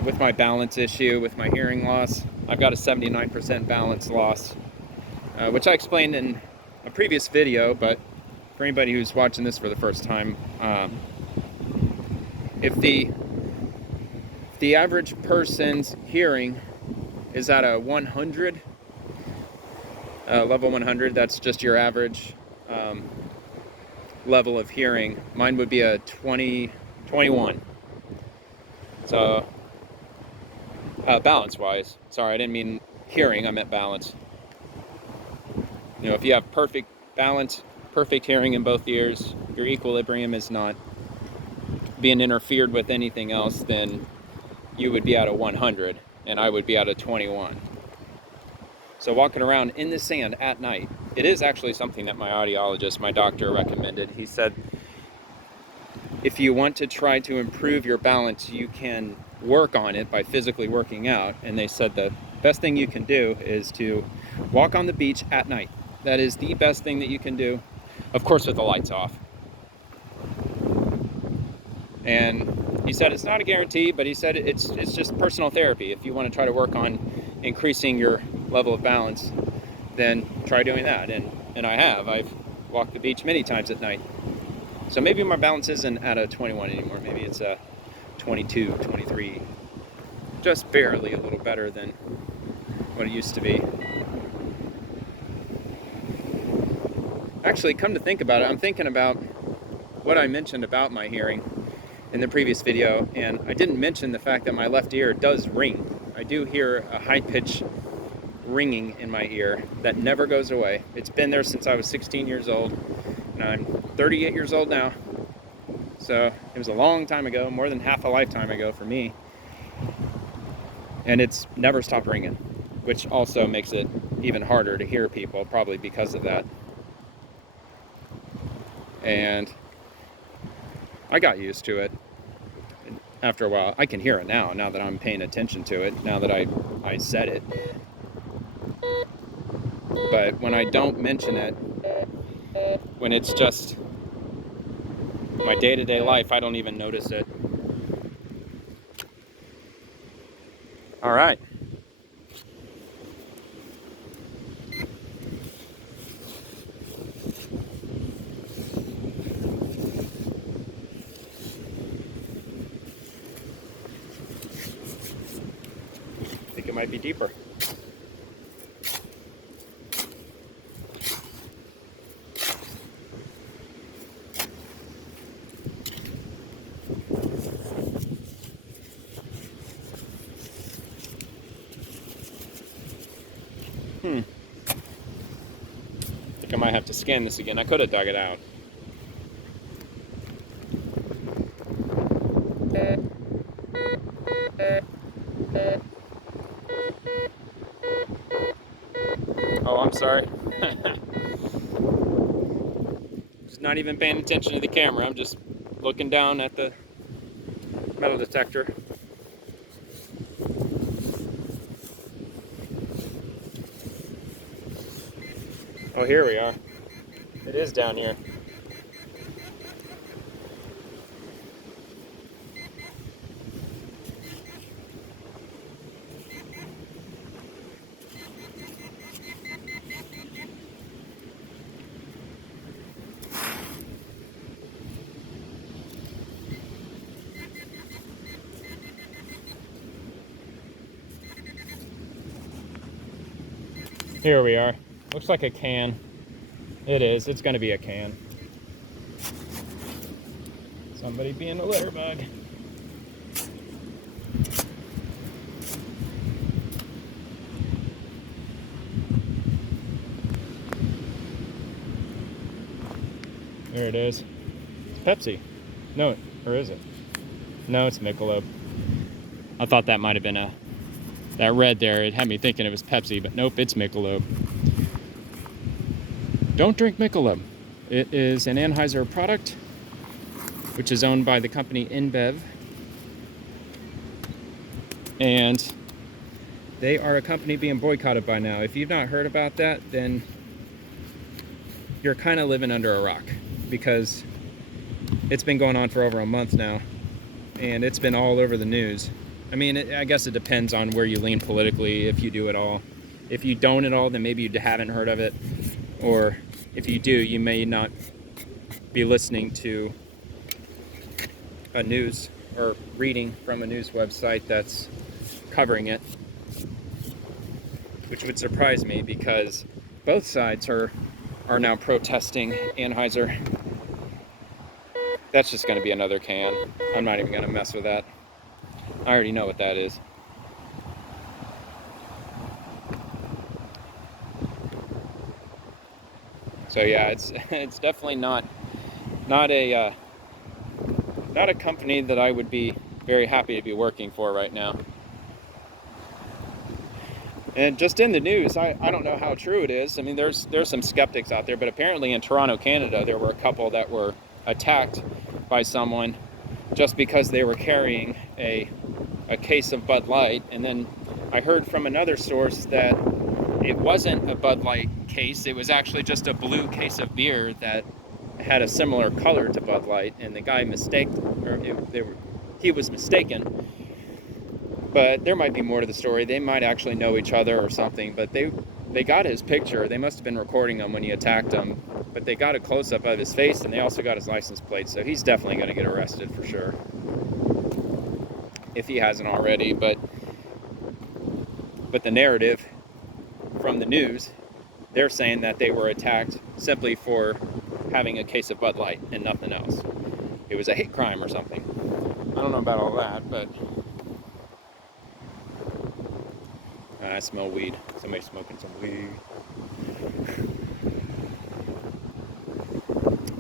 with my balance issue, with my hearing loss, I've got a 79% balance loss, which I explained in a previous video, but for anybody who's watching this for the first time, if the average person's hearing is at a 100, level 100, that's just your average level of hearing. Mine would be a 21. So balance wise, sorry, I didn't mean hearing, I meant balance. You know, if you have perfect balance, perfect hearing in both ears, your equilibrium is not being interfered with anything else, then you would be at a 100 and I would be at a 21. So walking around in the sand at night, it is actually something that my audiologist, my doctor, recommended. He said, if you want to try to improve your balance, you can work on it by physically working out. And they said the best thing you can do is to walk on the beach at night. That is the best thing that you can do, of course with the lights off. And he said it's not a guarantee, but he said it's just personal therapy. If you want to try to work on increasing your level of balance, then try doing that. And I have. I've walked the beach many times at night. So maybe my balance isn't at a 21 anymore. Maybe it's a 22, 23. Just barely a little better than what it used to be. Actually, come to think about it, I'm thinking about what I mentioned about my hearing in the previous video, and I didn't mention the fact that my left ear does ring. I do hear a high-pitched ringing in my ear that never goes away. It's been there since I was 16 years old, and I'm 38 years old now. So it was a long time ago, more than half a lifetime ago for me. And it's never stopped ringing, which also makes it even harder to hear people, probably because of that. And I got used to it. After a while, I can hear it now that I'm paying attention to it, now that I said it. But when I don't mention it, when it's just my day-to-day life, I don't even notice it. All right. might be deeper. I think I might have to scan this again. I could have dug it out. Oh, I'm sorry. Just not even paying attention to the camera. I'm just looking down at the metal detector. Oh, here we are. It is down here. Here we are. Looks like a can. It is. It's going to be a can. Somebody being a litter bug. There it is. It's Pepsi. No, or is it? No, it's Michelob. I thought that might have been that red there. It had me thinking it was Pepsi, but nope, it's Michelob. Don't drink Michelob. It is an Anheuser product, which is owned by the company InBev. And they are a company being boycotted by now. If you've not heard about that, then you're kind of living under a rock, because it's been going on for over a month now, and it's been all over the news. I mean, I guess it depends on where you lean politically, if you do at all. If you don't at all, then maybe you haven't heard of it. Or if you do, you may not be listening to a news or reading from a news website that's covering it, which would surprise me, because both sides are now protesting Anheuser. That's just going to be another can. I'm not even going to mess with that. I already know what that is. So yeah, it's definitely not a company that I would be very happy to be working for right now. And just in the news, I don't know how true it is. I mean, there's some skeptics out there, but apparently in Toronto, Canada, there were a couple that were attacked by someone just because they were carrying a case of Bud Light. And then I heard from another source that it wasn't a Bud Light case. It was actually just a blue case of beer that had a similar color to Bud Light, and the guy he was mistaken. But there might be more to the story. They might actually know each other or something, but they got his picture. They must have been recording him when he attacked him, but they got a close-up of his face, and they also got his license plate, so he's definitely going to get arrested for sure, if he hasn't already. But the narrative from the news, they're saying that they were attacked simply for having a case of Bud Light and nothing else. It was a hate crime or something. I don't know about all that, but I smell weed. Somebody's smoking some weed.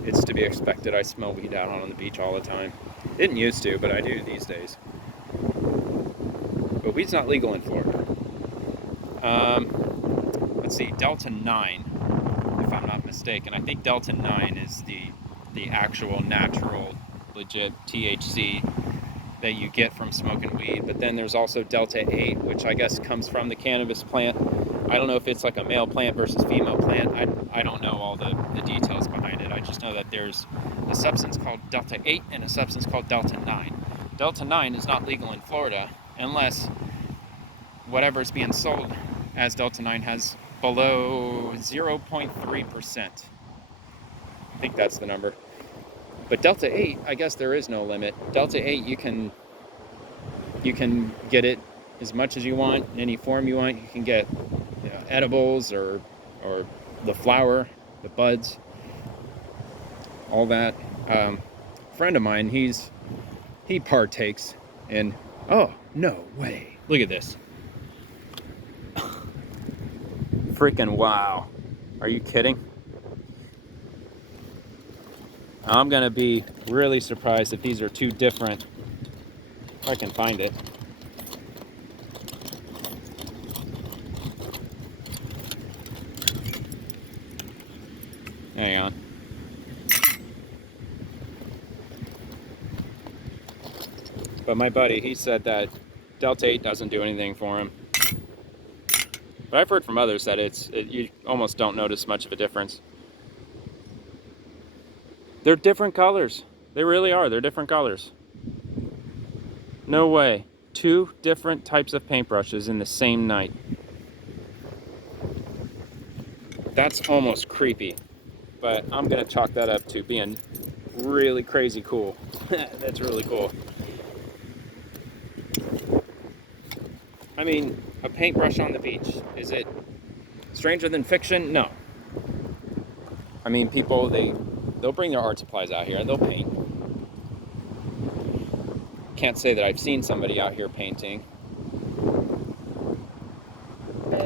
It's to be expected. I smell weed out on the beach all the time. Didn't used to, but I do these days. But weed's not legal in Florida. Let's see, Delta 9, if I'm not mistaken. I think Delta 9 is the actual natural, legit THC that you get from smoking weed. But then there's also Delta 8, which I guess comes from the cannabis plant. I don't know if it's like a male plant versus female plant. I don't know all the details behind it. I just know that there's a substance called Delta 8 and a substance called Delta 9. Delta 9 is not legal in Florida unless whatever's being sold as Delta 9 has below 0.3%. I think that's the number. But Delta 8, I guess there is no limit. Delta 8, you can get it as much as you want, any form you want. You can get, you know, edibles or the flower, the buds, all that. Friend of mine, he partakes in, oh, no way. Look at this. Freaking wow. Are you kidding? I'm gonna be really surprised if these are two different. If I can find it. Hang on. But my buddy, he said that Delta 8 doesn't do anything for him. But I've heard from others that you almost don't notice much of a difference. They're different colors. They really are. They're different colors. No way. Two different types of paintbrushes in the same night. That's almost creepy. But I'm going to chalk that up to being really crazy cool. That's really cool. I mean, a paintbrush on the beach, is it stranger than fiction? No. I mean, people, they'll bring their art supplies out here and they'll paint. Can't say that I've seen somebody out here painting.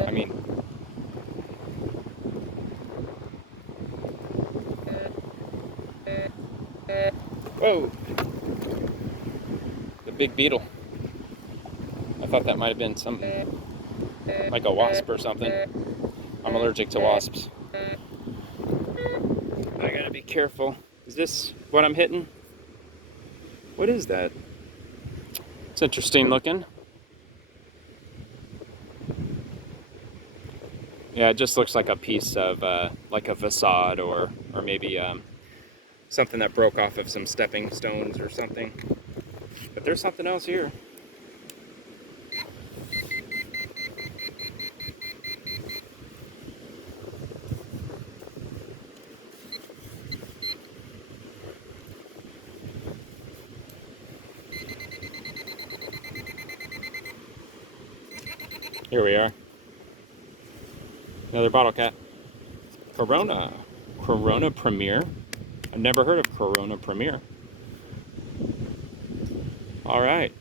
I mean, whoa! The big beetle. I thought that might have been something like a wasp or something. I'm allergic to wasps. I gotta be careful. Is this what I'm hitting? What is that? It's interesting looking. Yeah, it just looks like a piece of like a facade or maybe something that broke off of some stepping stones or something. But there's something else here. Here we are. Another bottle cap. Corona. Corona Premier. I've never heard of Corona Premier. All right.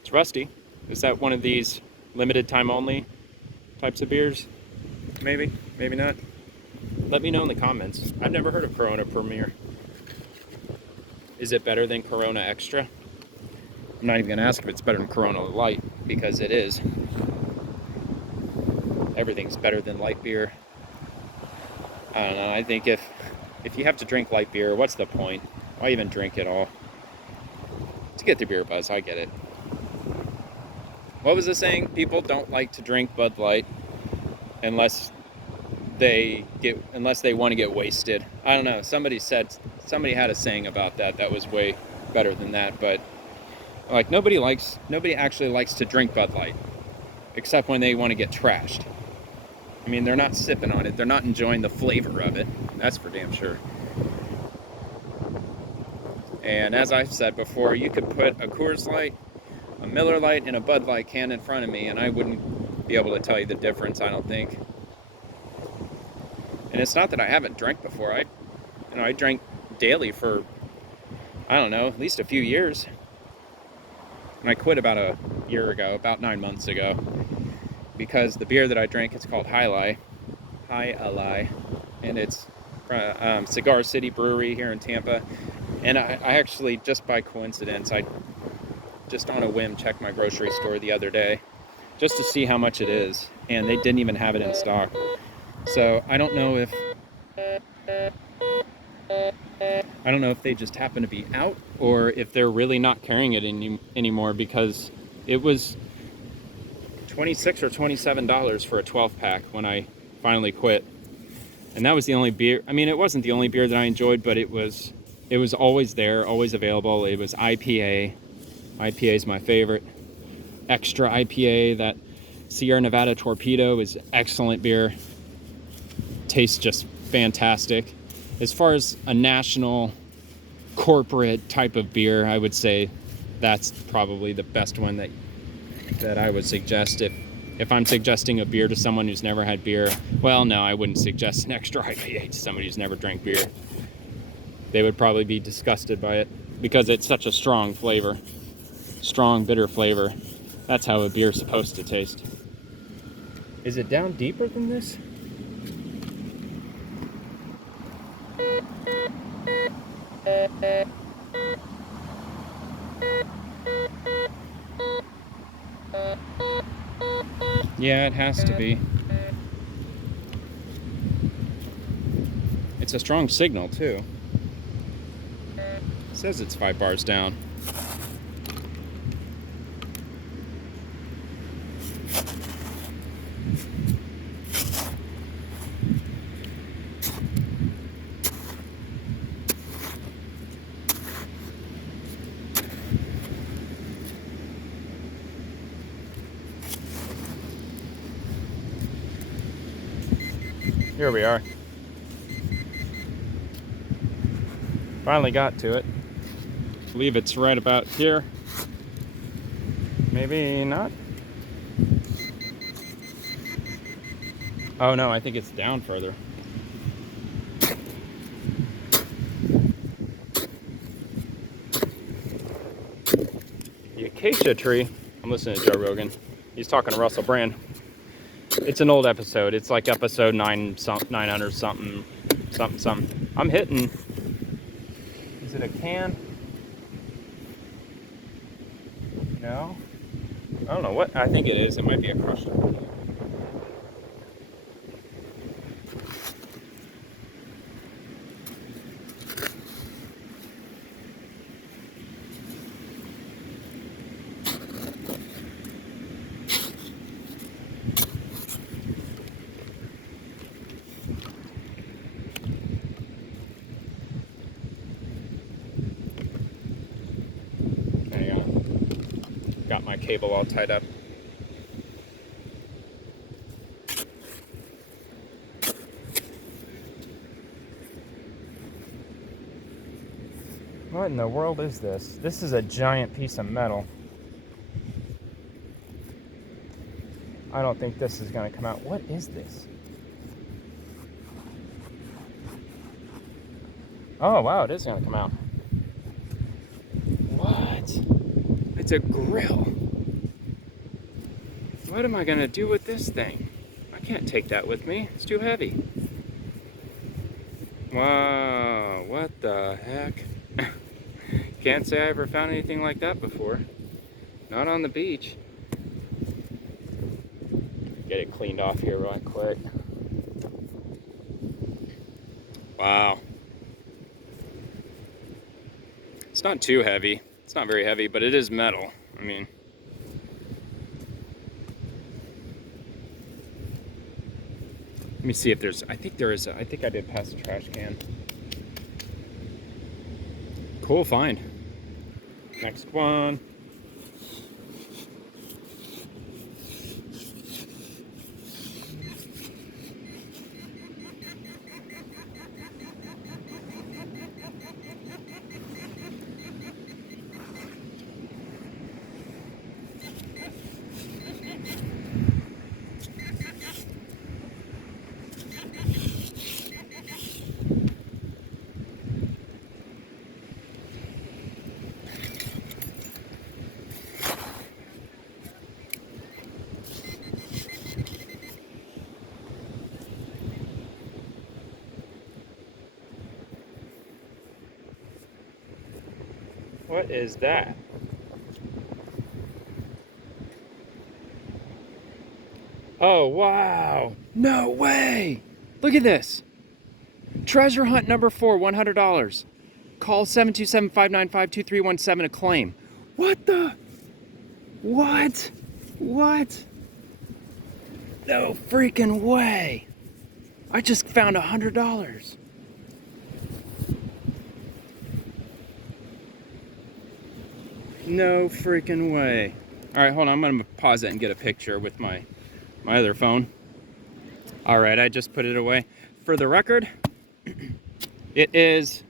It's rusty. Is that one of these limited time only types of beers? Maybe, maybe not. Let me know in the comments. I've never heard of Corona Premier. Is it better than Corona Extra? I'm not even gonna ask if it's better than Corona Light, because it is. Everything's better than light beer. I don't know. I think if you have to drink light beer, what's the point? Why even drink it all? To get the beer buzz, I get it. What was the saying? People don't like to drink Bud Light unless they want to get wasted. I don't know. Somebody had a saying about that that was way better than that, but like nobody actually likes to drink Bud Light except when they want to get trashed. I mean, they're not sipping on it. They're not enjoying the flavor of it. That's for damn sure. And as I've said before, you could put a Coors Light, a Miller Lite, and a Bud Light can in front of me, and I wouldn't be able to tell you the difference, I don't think. And it's not that I haven't drank before. I drank daily for, I don't know, at least a few years. And I quit about a year ago, about 9 months ago, because the beer that I drank, it's called High Ally, and it's Cigar City Brewery here in Tampa. And I actually, just by coincidence, I just on a whim checked my grocery store the other day just to see how much it is, and they didn't even have it in stock. So I don't know if they just happen to be out or if they're really not carrying it anymore, because it was $26 or $27 for a 12-pack when I finally quit. And that was the only beer. I mean, it wasn't the only beer that I enjoyed, but it was always there, always available. It was IPA. IPA is my favorite. Extra IPA, that Sierra Nevada Torpedo, is excellent beer. Tastes just fantastic. As far as a national corporate type of beer, I would say that's probably the best one that that I would suggest if I'm suggesting a beer to someone who's never had beer. Well, no, I wouldn't suggest an extra IPA to somebody who's never drank beer. They would probably be disgusted by it because it's such a strong flavor. Strong, bitter flavor. That's how a beer's supposed to taste. Is it down deeper than this? Yeah, it has to be. It's a strong signal, too. It says it's 5 bars down. Here we are. Finally got to it. I believe it's right about here. Maybe not. Oh no, I think it's down further. The acacia tree. I'm listening to Joe Rogan. He's talking to Russell Brand. It's an old episode. It's like episode 900 something. I'm hitting. Is it a can? No. I don't know what. I think it is. It might be a crushed up can. Got my cable all tied up. What in the world is this? This is a giant piece of metal. I don't think this is going to come out. What is this? Oh, wow, it is going to come out. What? It's a grill. What am I going to do with this thing? I can't take that with me. It's too heavy. Wow, what the heck? Can't say I ever found anything like that before. Not on the beach. Get it cleaned off here real quick. Wow. It's not too heavy. It's not very heavy, but it is metal. I mean, let me see if there's, I think there is, I think I did pass the trash can. Cool find. Next one. What is that? Oh, wow. No way. Look at this. Treasure hunt number 4, $100. Call 727-595-2317 to claim. What the? What? What? No freaking way. I just found $100. No freaking way. All right, hold on. I'm going to pause it and get a picture with my other phone. All right, I just put it away. For the record, it's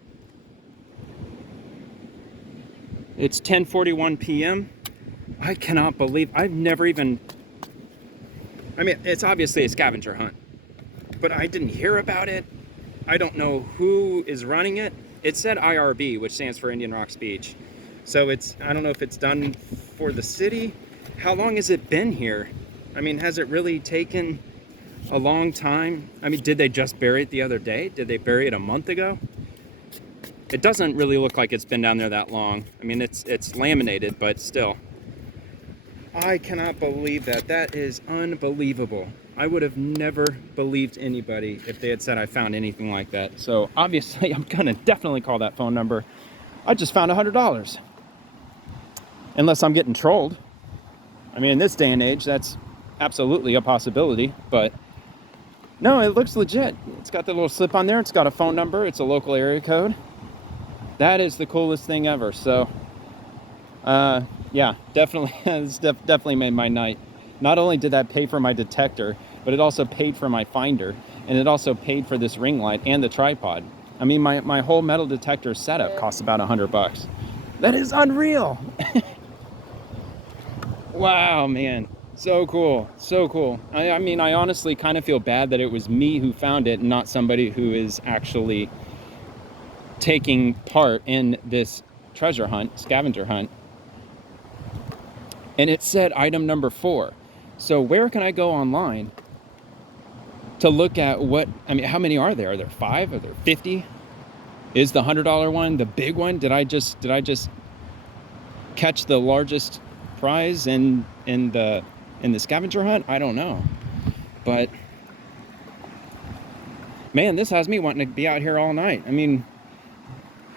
10:41 p.m. I cannot believe, I've never even, I mean, it's obviously a scavenger hunt, but I didn't hear about it. I don't know who is running it. It said IRB, which stands for Indian Rocks Beach. So it's, I don't know if it's done for the city. How long has it been here? I mean, has it really taken a long time? I mean, did they just bury it the other day? Did they bury it a month ago? It doesn't really look like it's been down there that long. I mean, it's laminated, but still. I cannot believe that. That is unbelievable. I would have never believed anybody if they had said I found anything like that. So obviously, I'm gonna definitely call that phone number. I just found $100. Unless I'm getting trolled. I mean, in this day and age, that's absolutely a possibility, but no, it looks legit. It's got the little slip on there. It's got a phone number. It's a local area code. That is the coolest thing ever. So, yeah, definitely, it's definitely made my night. Not only did that pay for my detector, but it also paid for my finder, and it also paid for this ring light and the tripod. I mean, my whole metal detector setup costs about $100. That is unreal. Wow, man. So cool. So cool. I mean, I honestly kind of feel bad that it was me who found it and not somebody who is actually taking part in this treasure hunt, scavenger hunt. And it said item number 4. So where can I go online to look at what, I mean, how many are there? Are there 5? Are there 50? Is the $100 one the big one? Did I just catch the largest prize in the scavenger hunt? I don't know. But man, this has me wanting to be out here all night. I mean,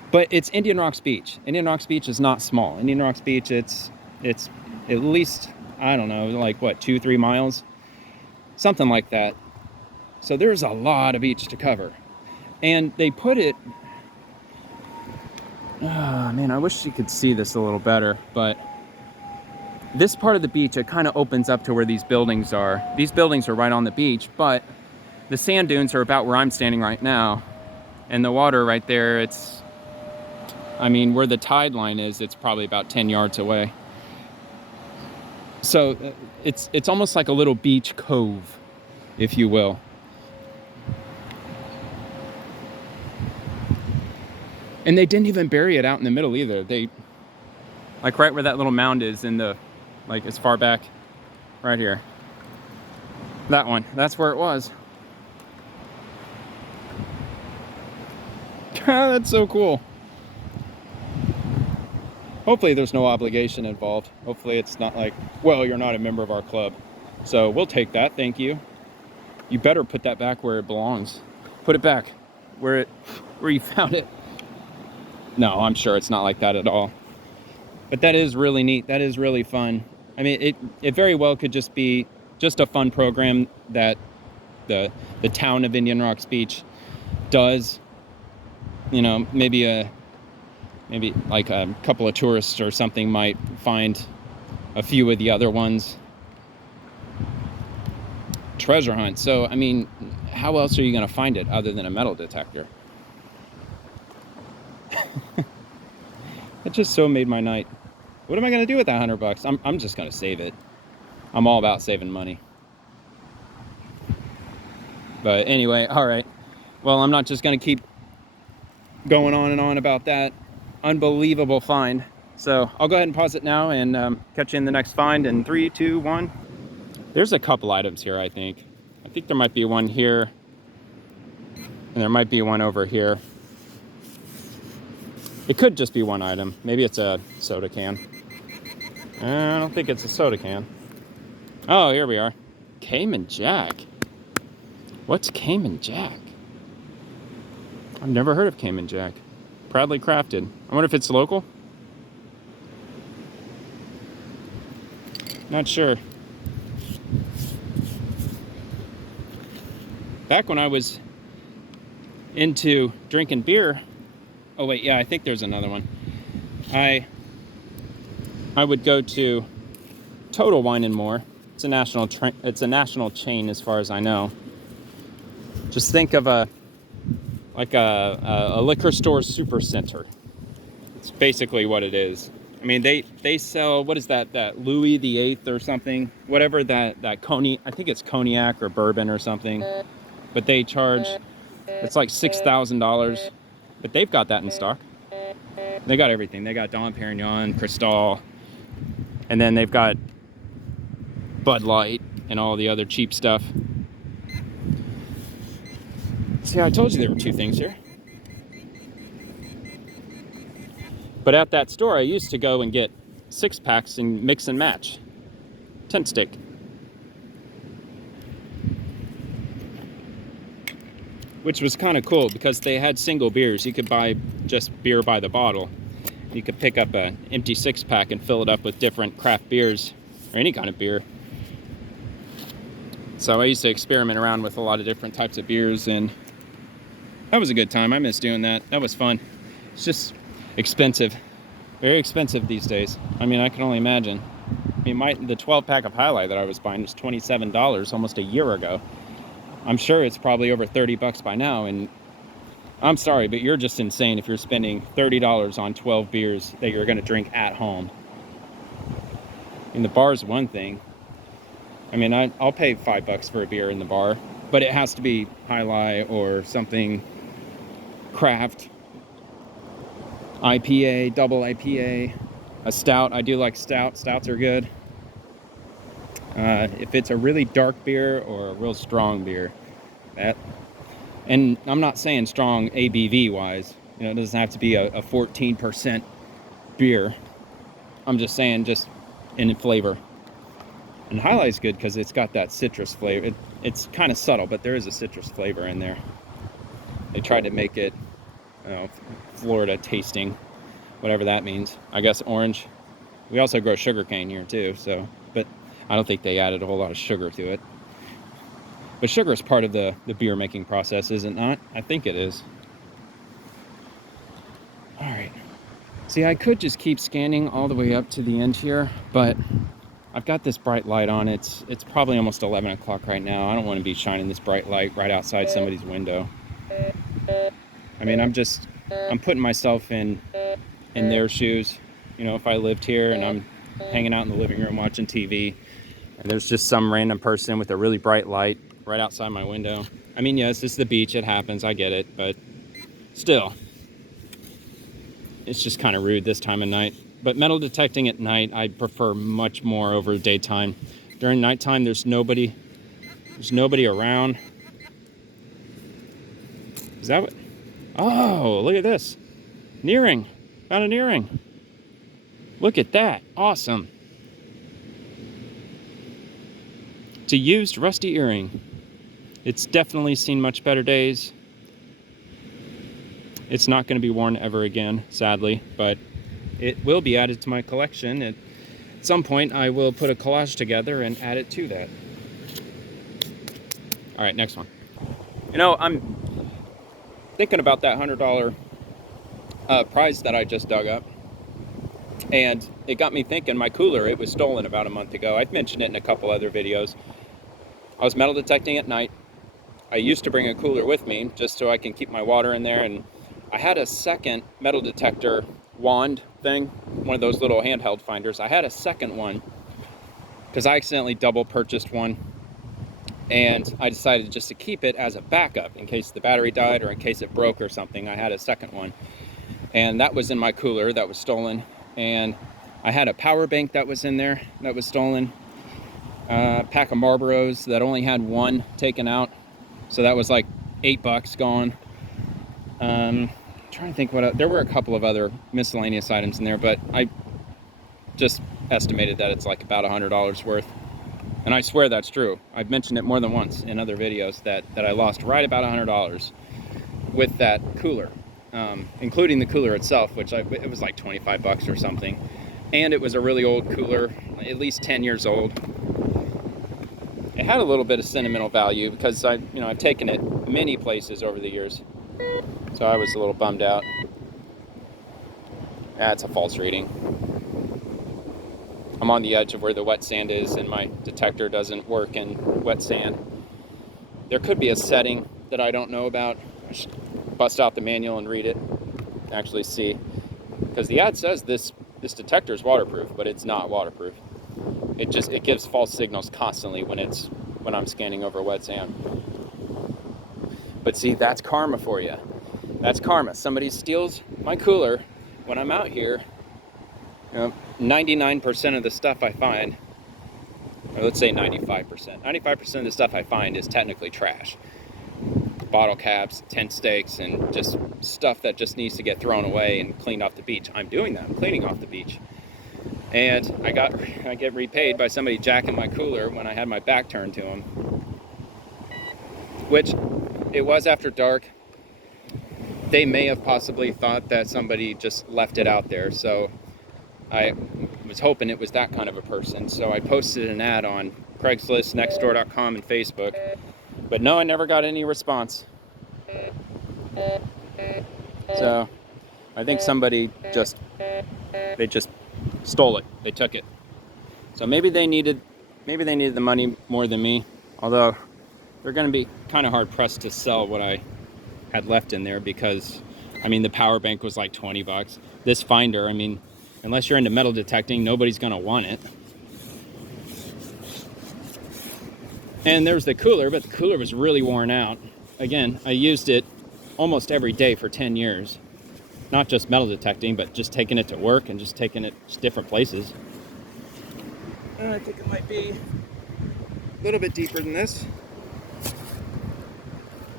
but it's Indian Rocks Beach. Indian Rocks Beach is not small. Indian Rocks Beach, it's at least, I don't know, like what, 2-3 miles? Something like that. So there's a lot of beach to cover. And they put it, oh man, I wish you could see this a little better, but this part of the beach, it kind of opens up to where these buildings are. These buildings are right on the beach, but the sand dunes are about where I'm standing right now. And the water right there, it's, I mean, where the tide line is, it's probably about 10 yards away. So it's almost like a little beach cove, if you will. And they didn't even bury it out in the middle either. They, like right where that little mound is in the, like as far back, right here. That one, that's where it was. That's so cool. Hopefully there's no obligation involved. Hopefully it's not like, well, you're not a member of our club. So we'll take that, thank you. You better put that back where it belongs. Put it back where you found it. No, I'm sure it's not like that at all. But that is really neat. That is really fun. I mean, it very well could just be just a fun program that the town of Indian Rocks Beach does. You know, maybe like a couple of tourists or something might find a few of the other ones. Treasure hunt. So, I mean, how else are you going to find it other than a metal detector? It just so made my night. What am I going to do with that $100? I'm just going to save it. I'm all about saving money. But anyway, all right. Well, I'm not just going to keep going on and on about that unbelievable find. So I'll go ahead and pause it now and catch you in the next find in 3, 2, 1. There's a couple items here, I think. I think there might be one here. And there might be one over here. It could just be one item. Maybe it's a soda can. I don't think it's a soda can. Oh, here we are. Cayman Jack. What's Cayman Jack? I've never heard of Cayman Jack. Proudly crafted. I wonder if it's local? Not sure. Back when I was into drinking beer, oh wait, yeah, I think there's another one. I would go to Total Wine and More. It's a national chain as far as I know. Just think of a liquor store super center. It's basically what it is. I mean, they sell, what is that Louis the Eighth or something, whatever that Coney, I think it's cognac or bourbon or something, but they charge, it's like $6,000, but they've got that in stock. They got everything. They got Dom Perignon, Cristal, and then they've got Bud Light and all the other cheap stuff. See, I told you there were two things here. But at that store, I used to go and get 6-packs and mix and match. Tent stick. Which was kind of cool because they had single beers. You could buy just beer by the bottle. You could pick up an empty 6-pack and fill it up with different craft beers or any kind of beer. So I used to experiment around with a lot of different types of beers, and that was a good time. I miss doing that. That was fun. It's just expensive. Very expensive these days. I mean, I can only imagine. I mean, the 12-pack of High Life that I was buying was $27 almost a year ago. I'm sure it's probably over 30 bucks by now, and I'm sorry, but you're just insane if you're spending $30 on 12 beers that you're going to drink at home. And the bar's one thing. I mean, I'll pay $5 for a beer in the bar, but it has to be High Life or something craft. IPA, double IPA, a stout. I do like stout. Stouts are good. If it's a really dark beer or a real strong beer, and I'm not saying strong ABV wise, you know, it doesn't have to be a 14% beer. I'm just saying just in flavor. And High Life's good because it's got that citrus flavor. It's kind of subtle, but there is a citrus flavor in there. They tried to make it, you know, Florida tasting, whatever that means. I guess orange. We also grow sugarcane here too, so, but I don't think they added a whole lot of sugar to it. But sugar is part of the beer making process, is it not? I think it is. All right. See, I could just keep scanning all the way up to the end here, but I've got this bright light on. It's probably almost 11 o'clock right now. I don't want to be shining this bright light right outside somebody's window. I mean, I'm putting myself in their shoes. You know, if I lived here and I'm hanging out in the living room watching TV, and there's just some random person with a really bright light right outside my window. I mean, yes, it's the beach. It happens. I get it. But still, it's just kind of rude this time of night. But metal detecting at night, I prefer much more over daytime. During nighttime, there's nobody around. Is that what? Oh, look at this. Nearing. Found an earring. Look at that. Awesome. It's a used rusty earring. It's definitely seen much better days. It's not going to be worn ever again, sadly, but it will be added to my collection. At some point, I will put a collage together and add it to that. All right, next one. You know, I'm thinking about that $100 prize that I just dug up. And it got me thinking, my cooler, it was stolen about a month ago. I've mentioned it in a couple other videos. I was metal detecting at night. I used to bring a cooler with me just so I can keep my water in there. And I had a second metal detector wand thing, one of those little handheld finders. I had a second one because I accidentally double purchased one. And I decided just to keep it as a backup in case the battery died or in case it broke or something. I had a second one. And that was in my cooler that was stolen. And I had a power bank that was in there that was stolen. A pack of Marlboros that only had one taken out. So that was like $8 gone. Trying to think there were a couple of other miscellaneous items in there, but I just estimated that it's like about $100 worth. And I swear that's true. I've mentioned it more than once in other videos that I lost right about $100 with that cooler. Including the cooler itself, which it was like $25 or something. And it was a really old cooler, at least 10 years old. It had a little bit of sentimental value because I've taken it many places over the years. So I was a little bummed out. That's a false reading. I'm on the edge of where the wet sand is and my detector doesn't work in wet sand. There could be a setting that I don't know about. I should bust out the manual and read it, actually see. Because the ad says this this detector is waterproof, but it's not waterproof. It gives false signals constantly when I'm scanning over wet sand. But see, that's karma for you. That's karma. Somebody steals my cooler when I'm out here. 99% of the stuff I find, or let's say 95%. 95% of the stuff I find is technically trash. Bottle caps, tent stakes, and just stuff that just needs to get thrown away and cleaned off the beach. I'm doing that. I'm cleaning off the beach. And I get repaid by somebody jacking my cooler when I had my back turned to them. Which, it was after dark. They may have possibly thought that somebody just left it out there. So I was hoping it was that kind of a person. So I posted an ad on Craigslist, Nextdoor.com, and Facebook. But no, I never got any response. So I think somebody just stole it. They took it. So maybe they needed the money more than me. Although they're going to be kind of hard pressed to sell what I had left in there, because I mean the power bank was like 20 bucks. This finder, I mean, unless you're into metal detecting, nobody's going to want it. And there's the cooler, but the cooler was really worn out. Again, I used it almost every day for 10 years. Not just metal detecting, but just taking it to work and just taking it to different places. I think it might be a little bit deeper than this.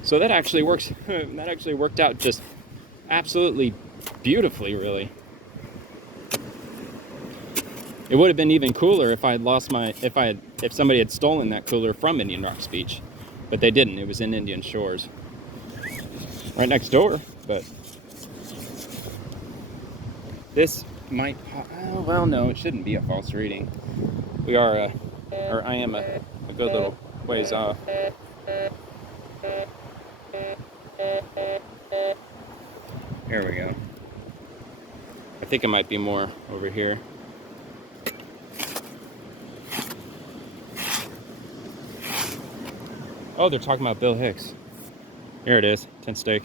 So that actually works. That actually worked out just absolutely beautifully, really. It would have been even cooler if I had lost if somebody had stolen that cooler from Indian Rocks Beach, but they didn't. It was in Indian Shores, right next door. But this might, oh, well, no, it shouldn't be a false reading. We are, or I am a good little ways off. Here we go. I think it might be more over here. Oh, they're talking about Bill Hicks. Here it is, tent stake.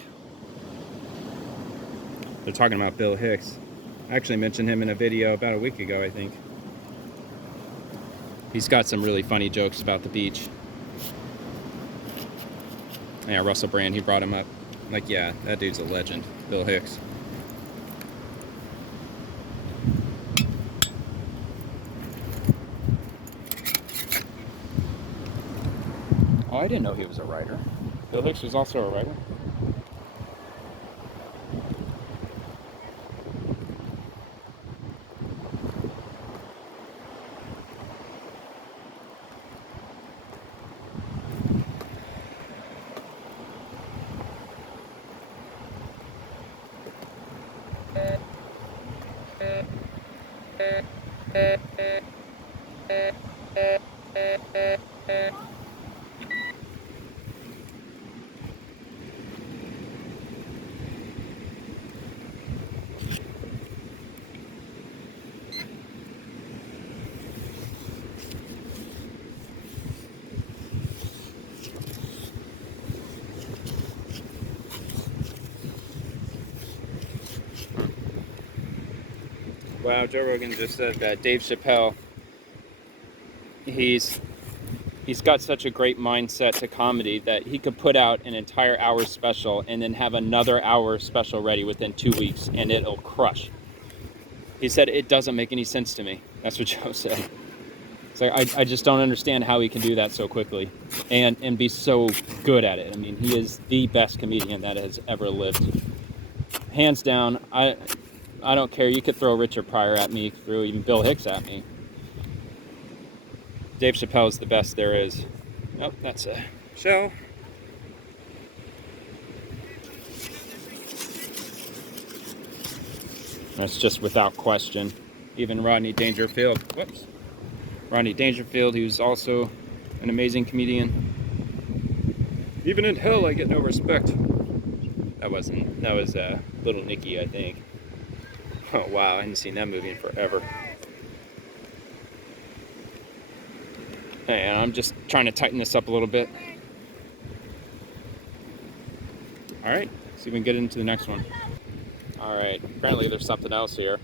They're talking about Bill Hicks. I actually mentioned him in a video about a week ago, I think. He's got some really funny jokes about the beach. Yeah, Russell Brand, he brought him up. Like, yeah, that dude's a legend, Bill Hicks. Oh, I didn't know he was a writer. Bill Hicks was also a writer. Wow, Joe Rogan just said that Dave Chappelle, he's got such a great mindset to comedy that he could put out an entire hour special and then have another hour special ready within 2 weeks and it'll crush. He said, it doesn't make any sense to me. That's what Joe said. It's like, I just don't understand how he can do that so quickly and be so good at it. I mean, he is the best comedian that has ever lived. Hands down, I don't care. You could throw Richard Pryor at me, throw even Bill Hicks at me. Dave Chappelle's the best there is. Oh, that's a show. That's just without question. Even Rodney Dangerfield. Whoops. Rodney Dangerfield, who's also an amazing comedian. Even in hell, I get no respect. That was Little Nicky, I think. Oh wow, I hadn't seen that movie in forever. And I'm just trying to tighten this up a little bit. Alright, see if we can get into the next one. Alright, apparently there's something else here.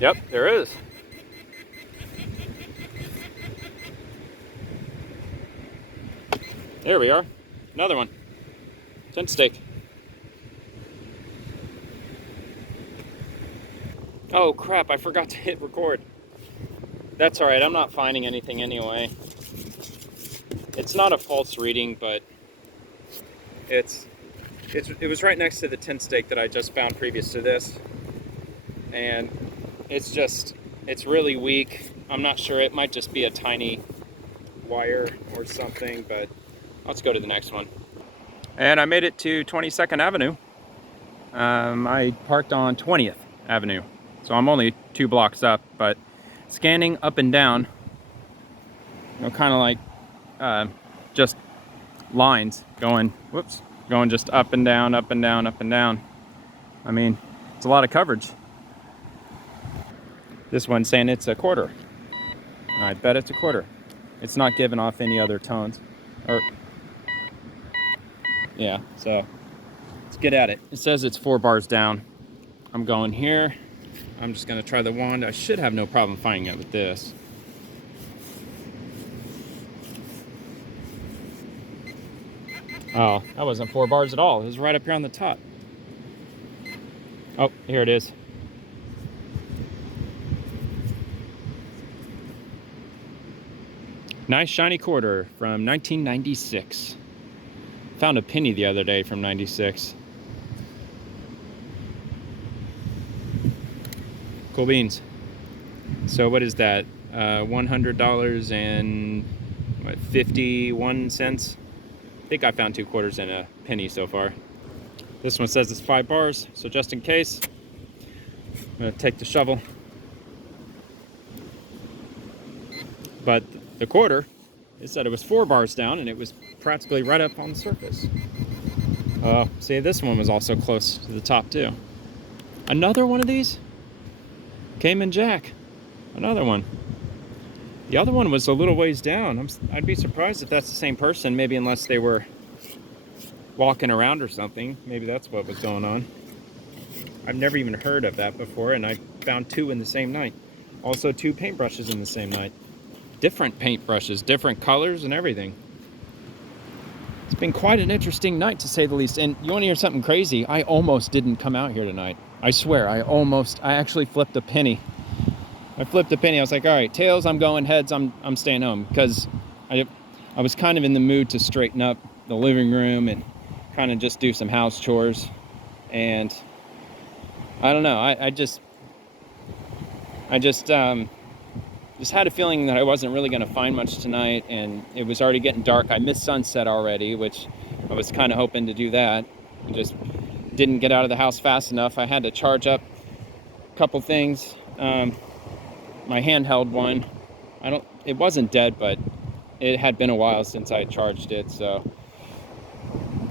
Yep, there is. There we are. Another one. Tent stake. Oh crap, I forgot to hit record. That's alright, I'm not finding anything anyway. It's not a false reading, but it was right next to the tent stake that I just found previous to this. And it's really weak. I'm not sure, it might just be a tiny wire or something, but let's go to the next one. And I made it to 22nd Avenue. I parked on 20th Avenue, so I'm only 2 blocks up, but scanning up and down, you know, kind of like just lines going, whoops, going just up and down, up and down, up and down. I mean, it's a lot of coverage. This one's saying it's a quarter. I bet it's a quarter. It's not giving off any other tones. Or, yeah, so let's get at it. It says it's 4 bars down. I'm going here. I'm just gonna try the wand. I should have no problem finding it with this. Oh, that wasn't 4 bars at all. It was right up here on the top. Oh, here it is. Nice shiny quarter from 1996. Found a penny the other day from 96. Cool beans. So what is that? $100 and what, 51 cents? I think I found 2 quarters and a penny so far. This one says it's 5 bars, so just in case, I'm gonna take the shovel. But the quarter, it said it was 4 bars down and it was practically right up on the surface. See, this one was also close to the top too. Another one of these? Cayman Jack. Another one. The other one was a little ways down. I'd be surprised if that's the same person, maybe unless they were walking around or something. Maybe that's what was going on. I've never even heard of that before, and I found 2 in the same night. Also 2 paintbrushes in the same night. Different paintbrushes, different colors and everything. It's been quite an interesting night, to say the least. And you want to hear something crazy? I almost didn't come out here tonight. I swear, I actually flipped a penny. I flipped a penny. I was like, all right, tails, I'm going. Heads, I'm staying home, because I was kind of in the mood to straighten up the living room and kind of just do some house chores. And I don't know. I just had a feeling that I wasn't really going to find much tonight, and it was already getting dark. I missed sunset already, which I was kind of hoping to do that. I just didn't get out of the house fast enough. I had to charge up a couple things. My handheld one, it wasn't dead, but it had been a while since I charged it, so,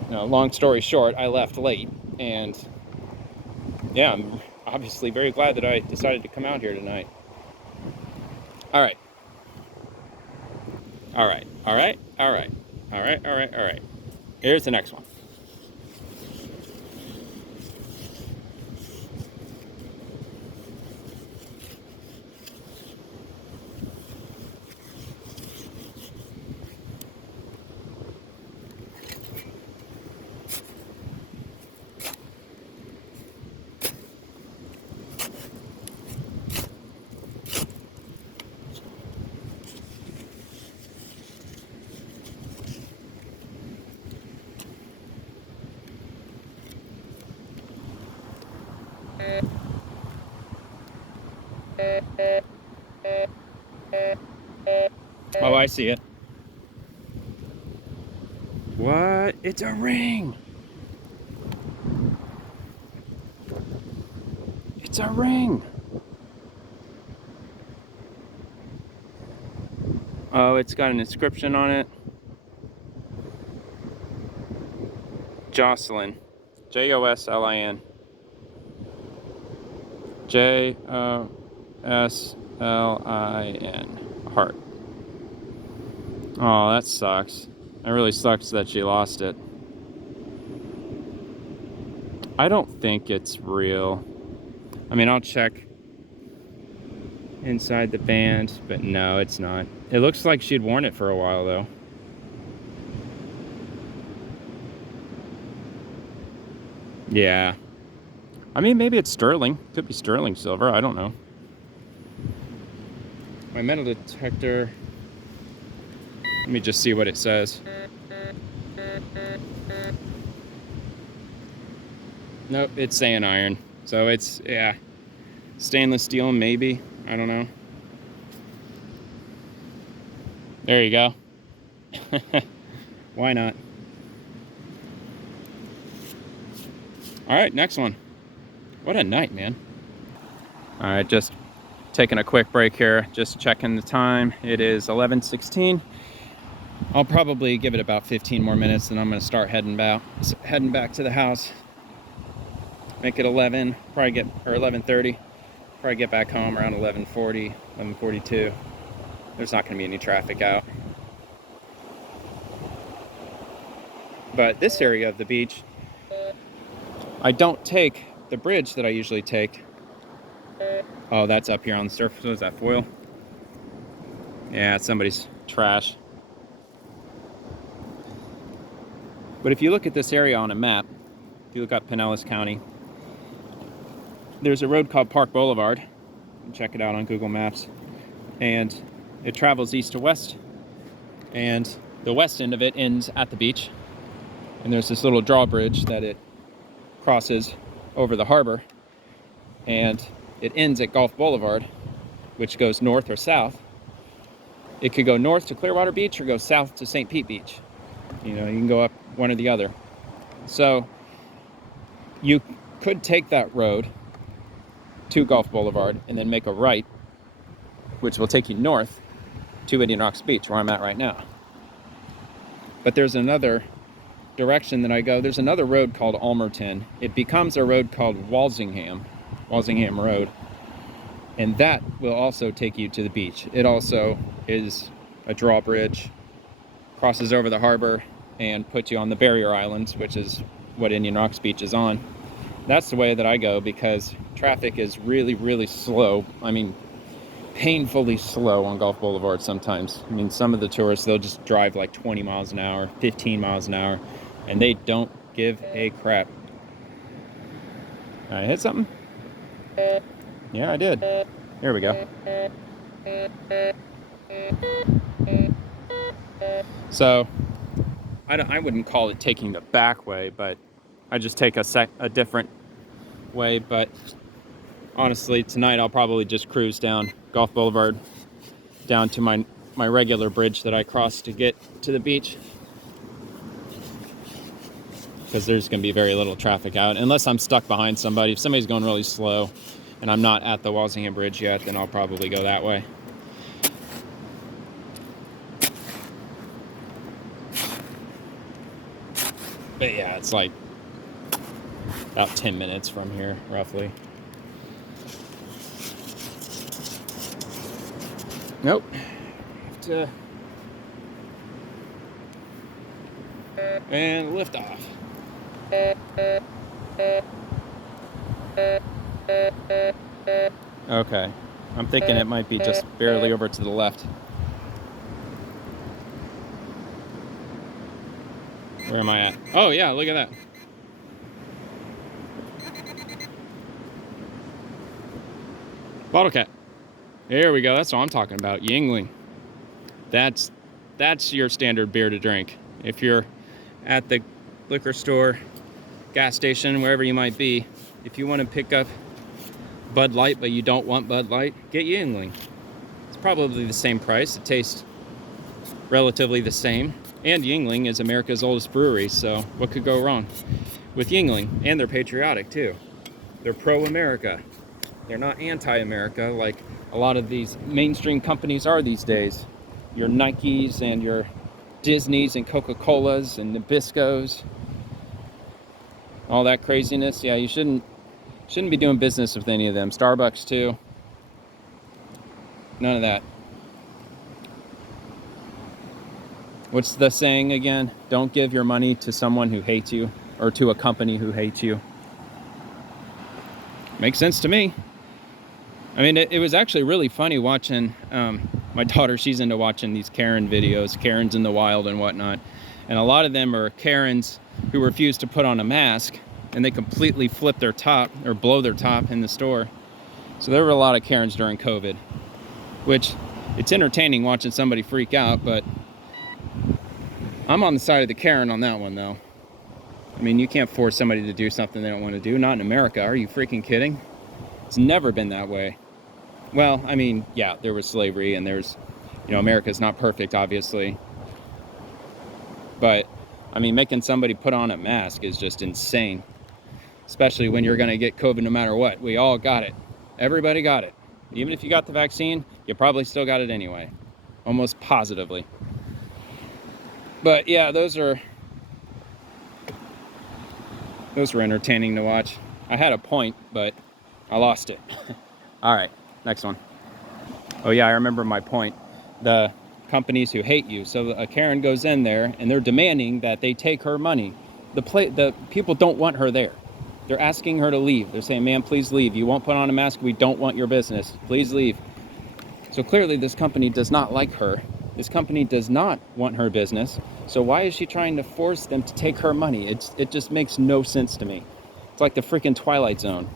you know, long story short, I left late, and yeah, I'm obviously very glad that I decided to come out here tonight. All right. Here's the next one. Oh, I see it. What? It's a ring! It's a ring! Oh, it's got an inscription on it. Jocelyn. Joslin. Joslin. Heart. Oh, that sucks. It really sucks that she lost it. I don't think it's real. I mean, I'll check inside the band, but no, it's not. It looks like she'd worn it for a while, though. Yeah. I mean, maybe it's sterling. Could be sterling silver. I don't know. My metal detector. Let me just see what it says. Nope, it's saying iron. So it's, yeah, stainless steel, maybe. I don't know. There you go. Why not? All right, next one. What a night, man. All right, just taking a quick break here, just checking the time. It is 11:16. I'll probably give it about 15 more minutes, and I'm gonna start heading back to the house. Make it 11, probably get, or 11:30. Probably get back home around 11:40, 11:42. There's not gonna be any traffic out. But this area of the beach, I don't take the bridge that I usually take. Oh, that's up here on the surface. What is that, foil? Yeah, it's somebody's trash. But if you look at this area on a map, if you look up Pinellas County, there's a road called Park Boulevard. You can check it out on Google Maps. And it travels east to west. And the west end of it ends at the beach. And there's this little drawbridge that it crosses over the harbor. And it ends at Gulf Boulevard, which goes north or south. It could go north to Clearwater Beach or go south to St. Pete Beach. You know, you can go up one or the other. So you could take that road to Gulf Boulevard and then make a right, which will take you north to Indian Rocks Beach, where I'm at right now. But there's another direction that I go. There's another road called Almerton. It becomes a road called Walsingham Road. And that will also take you to the beach. It also is a drawbridge, crosses over the harbor, and puts you on the barrier islands, which is what Indian Rocks Beach is on. That's the way that I go because traffic is really, really slow. I mean, painfully slow on Gulf Boulevard sometimes. I mean, some of the tourists, they'll just drive like 20 miles an hour, 15 miles an hour, and they don't give a crap. I hit something? Yeah, I did. There we go. So, I wouldn't call it taking the back way, but I just take a different way. But honestly, tonight I'll probably just cruise down Gulf Boulevard, down to my regular bridge that I cross to get to the beach. Because there's going to be very little traffic out, unless I'm stuck behind somebody. If somebody's going really slow and I'm not at the Walsingham Bridge yet, then I'll probably go that way. But yeah, it's like about 10 minutes from here, roughly. Nope. Have to... And lift off. Okay. I'm thinking it might be just barely over to the left. Where am I at? Oh yeah, look at that. Bottle cap. There we go. That's what I'm talking about. Yingling. That's your standard beer to drink. If you're at the liquor store, gas station, wherever you might be, if you want to pick up Bud Light but you don't want Bud Light, get Yingling. It's probably the same price. It tastes relatively the same. And Yingling is America's oldest brewery, so what could go wrong with Yingling? And they're patriotic too. They're pro-America. They're not anti-America like a lot of these mainstream companies are these days. Your Nikes and your Disneys and Coca-Colas and Nabiscos. All that craziness. Yeah, you shouldn't be doing business with any of them. Starbucks too. None of that. What's the saying again? Don't give your money to someone who hates you or to a company who hates you. Makes sense to me. I mean, it was actually really funny watching, my daughter, she's into watching these Karen videos, Karens in the wild and whatnot. And a lot of them are Karens who refuse to put on a mask, and they completely flip their top or blow their top in the store. So there were a lot of Karens during COVID, which it's entertaining watching somebody freak out, but I'm on the side of the Karen on that one though. I mean, you can't force somebody to do something they don't want to do. Not in America. Are you freaking kidding? It's never been that way. Well, I mean, yeah, there was slavery and there's, you know, America's not perfect, obviously. But, I mean, making somebody put on a mask is just insane. Especially when you're going to get COVID no matter what. We all got it. Everybody got it. Even if you got the vaccine, you probably still got it anyway. Almost positively. But, yeah, those were entertaining to watch. I had a point, but I lost it. All right, next one. Oh yeah, I remember my point. The companies who hate you. So a Karen goes in there and they're demanding that they take her money. The people don't want her there. They're asking her to leave. They're saying, ma'am, please leave. You won't put on a mask. We don't want your business. Please leave. So clearly this company does not like her. This company does not want her business. So why is she trying to force them to take her money? It just makes no sense to me. It's like the freaking Twilight Zone.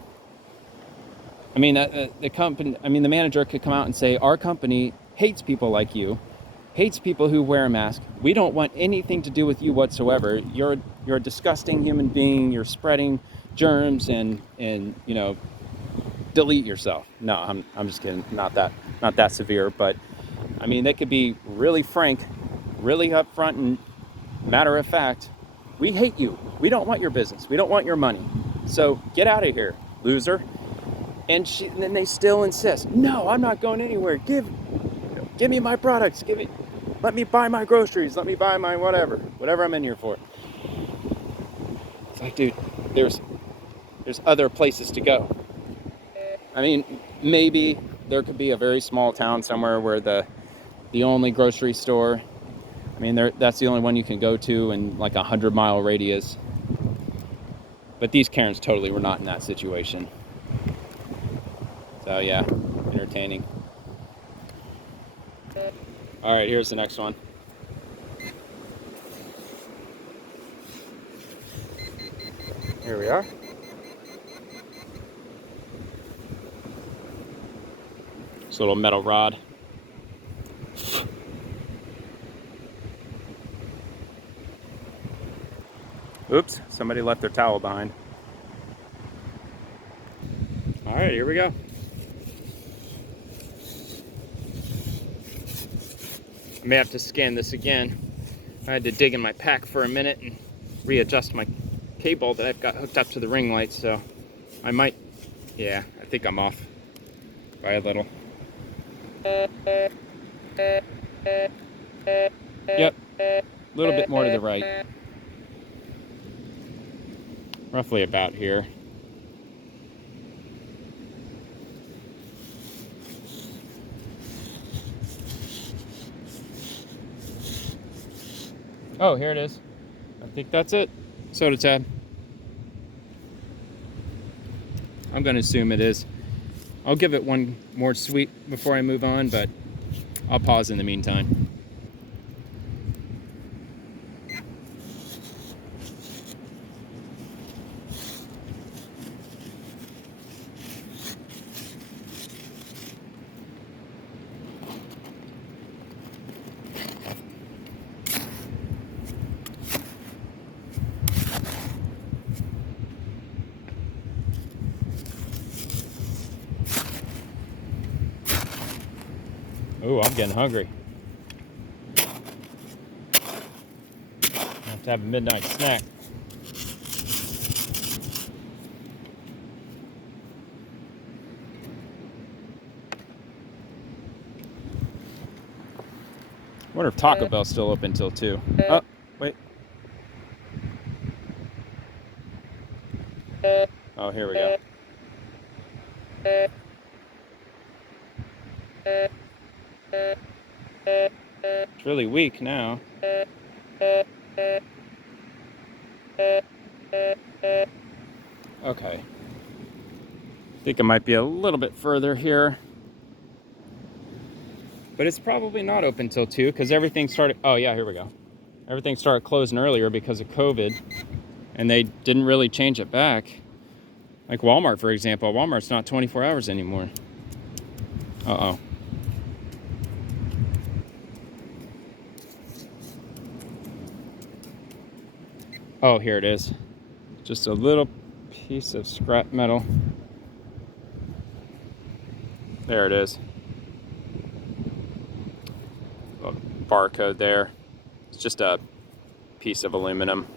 I mean, the manager could come out and say, our company hates people like you, hates people who wear a mask. We don't want anything to do with you whatsoever. You're a disgusting human being. You're spreading germs and you know, delete yourself. No, I'm just kidding. Not that severe, but I mean, they could be really frank, really upfront and matter of fact. We hate you. We don't want your business. We don't want your money. So get out of here, loser. And then they still insist. No, I'm not going anywhere. Give me my products. Let me buy my groceries. Let me buy my whatever I'm in here for. It's like, dude, there's other places to go. I mean, maybe there could be a very small town somewhere where the only grocery store, I mean, that's the only one you can go to in like a 100-mile radius. But these Karens totally were not in that situation. So yeah, entertaining. All right, here's the next one. Here we are. This little metal rod. Oops, somebody left their towel behind. All right, here we go. I may have to scan this again. I had to dig in my pack for a minute and readjust my cable that I've got hooked up to the ring light, so I might, yeah, I think I'm off by a little. Yep, a little bit more to the right. Roughly about here. Oh, here it is. I think that's it. Soda tab. I'm going to assume it is. I'll give it one more sweep before I move on, but I'll pause in the meantime. Ooh, I'm getting hungry. I have to have a midnight snack. I wonder if Taco Bell's still open till 2. Oh, wait. Oh, here we go. It's really weak now. Okay. think it might be a little bit further here. But it's probably not open till 2 because everything started, oh yeah, here we go. Everything started closing earlier because of COVID, and they didn't really change it back. Like Walmart, for example. Walmart's not 24 hours anymore. Uh-oh. Oh, here it is. Just a little piece of scrap metal. There it is. A barcode there. It's just a piece of aluminum.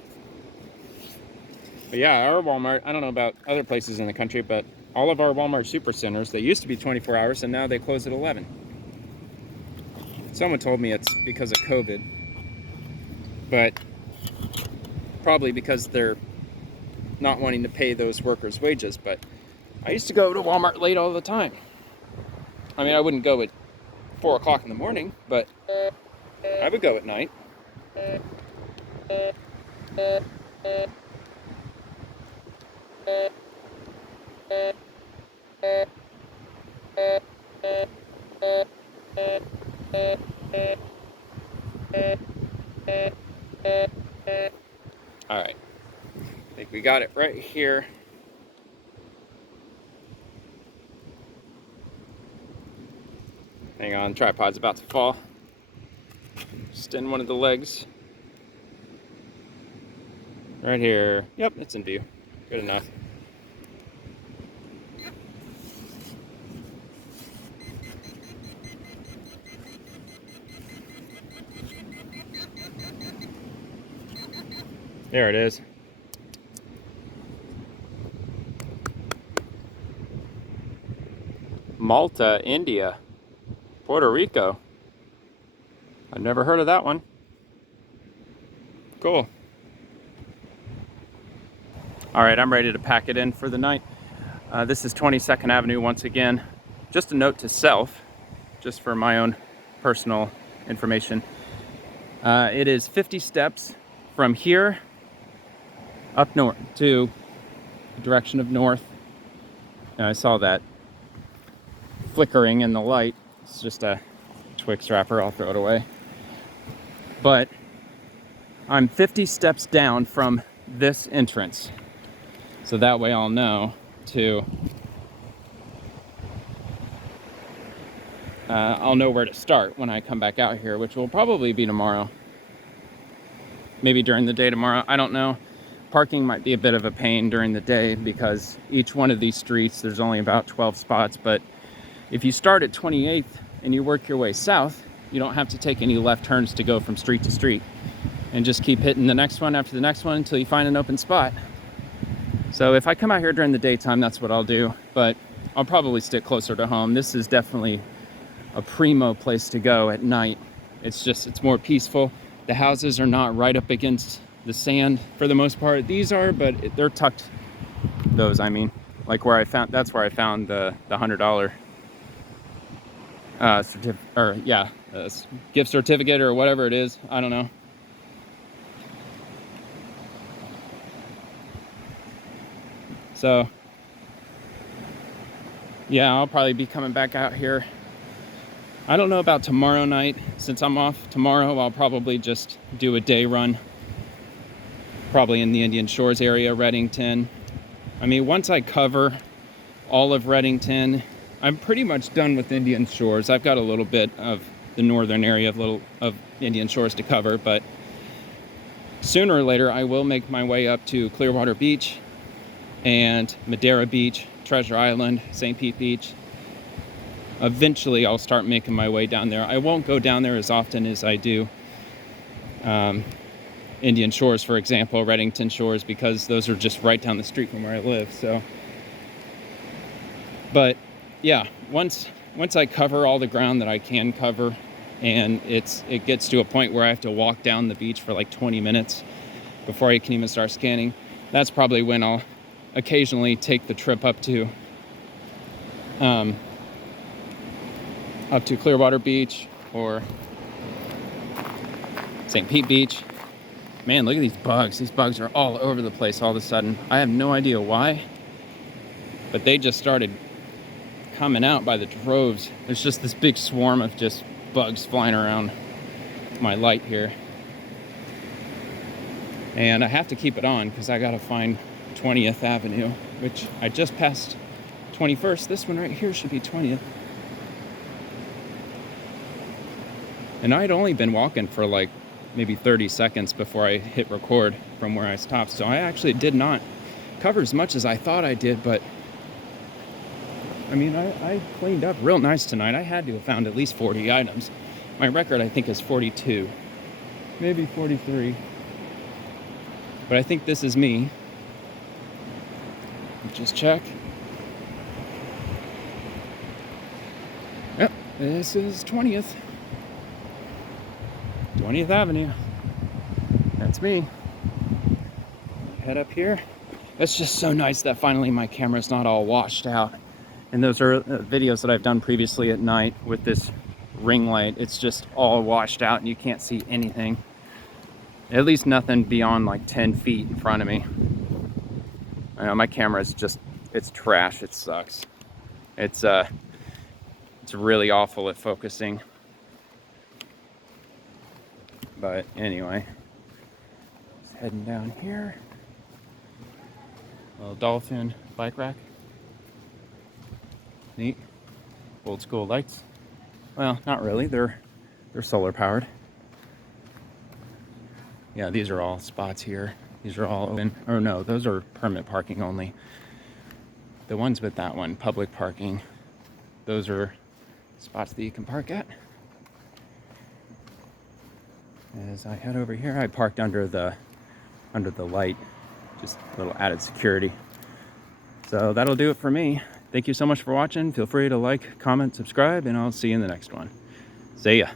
But yeah, our Walmart, I don't know about other places in the country, but all of our Walmart supercenters, they used to be 24 hours and now they close at 11. Someone told me it's because of COVID, but probably because they're not wanting to pay those workers' wages. But I used to go to Walmart late all the time. I mean, I wouldn't go at 4 o'clock in the morning, but I would go at night. All right, I think we got it right here. Hang on, tripod's about to fall. Just in one of the legs. Right here. Yep, it's in view. Good enough. There it is. Malta, India, Puerto Rico. I've never heard of that one. Cool. All right, I'm ready to pack it in for the night. This is 22nd Avenue once again. Just a note to self, just for my own personal information. It is 50 steps from here up north to the direction of north. I saw that flickering in the light. It's just a Twix wrapper, I'll throw it away. But I'm 50 steps down from this entrance. So that way I'll know to, I'll know where to start when I come back out here, which will probably be tomorrow. Maybe during the day tomorrow, I don't know. Parking might be a bit of a pain during the day because each one of these streets, there's only about 12 spots. But if you start at 28th and you work your way south, you don't have to take any left turns to go from street to street, and just keep hitting the next one after the next one until you find an open spot. So if I come out here during the daytime, that's what I'll do, but I'll probably stick closer to home. This is definitely a primo place to go at night. It's more peaceful. The houses are not right up against the sand for the most part. These are, but they're tucked. Those, I mean, like where I found, that's where I found the $100 gift certificate or whatever it is. I don't know. So yeah, I'll probably be coming back out here. I don't know about tomorrow night. Since I'm off tomorrow, I'll probably just do a day run. Probably in the Indian Shores area, Reddington. I mean, once I cover all of Reddington, I'm pretty much done with Indian Shores. I've got a little bit of the northern area of Indian Shores to cover, but sooner or later I will make my way up to Clearwater Beach and Madeira Beach, Treasure Island, St. Pete Beach. Eventually I'll start making my way down there. I won't go down there as often as I do Indian Shores, for example, Reddington Shores, because those are just right down the street from where I live. So, but yeah, once I cover all the ground that I can cover, and it gets to a point where I have to walk down the beach for like 20 minutes before I can even start scanning, that's probably when I'll occasionally take the trip up to Clearwater Beach or St. Pete Beach. Man, look at these bugs. These bugs are all over the place all of a sudden. I have no idea why. but they just started coming out by the droves. There's just this big swarm of just bugs flying around my light here. And I have to keep it on because I gotta find 20th Avenue, which I just passed 21st. This one right here should be 20th. And I'd only been walking for like maybe 30 seconds before I hit record from where I stopped. So I actually did not cover as much as I thought I did, but I mean, I cleaned up real nice tonight. I had to have found at least 40 items. My record, I think, is 42, maybe 43. But I think this is me. Just check. Yep, this is 20th. 20th Avenue. That's me. Head up here. It's just so nice that finally my camera's not all washed out. And those are videos that I've done previously at night with this ring light. It's just all washed out and you can't see anything. At least nothing beyond like 10 feet in front of me. My camera is just, it's trash. It sucks. It's really awful at focusing. But anyway, just heading down here. Little dolphin bike rack. Neat. Old school lights. Well, not really. They're solar powered. Yeah, these are all spots here. These are all open. Or no, those are permit parking only. The ones with that one, public parking, those are spots that you can park at. As I head over here, I parked under the light, just a little added security. So that'll do it for me. Thank you so much for watching. Feel free to like, comment, subscribe, and I'll see you in the next one. See ya.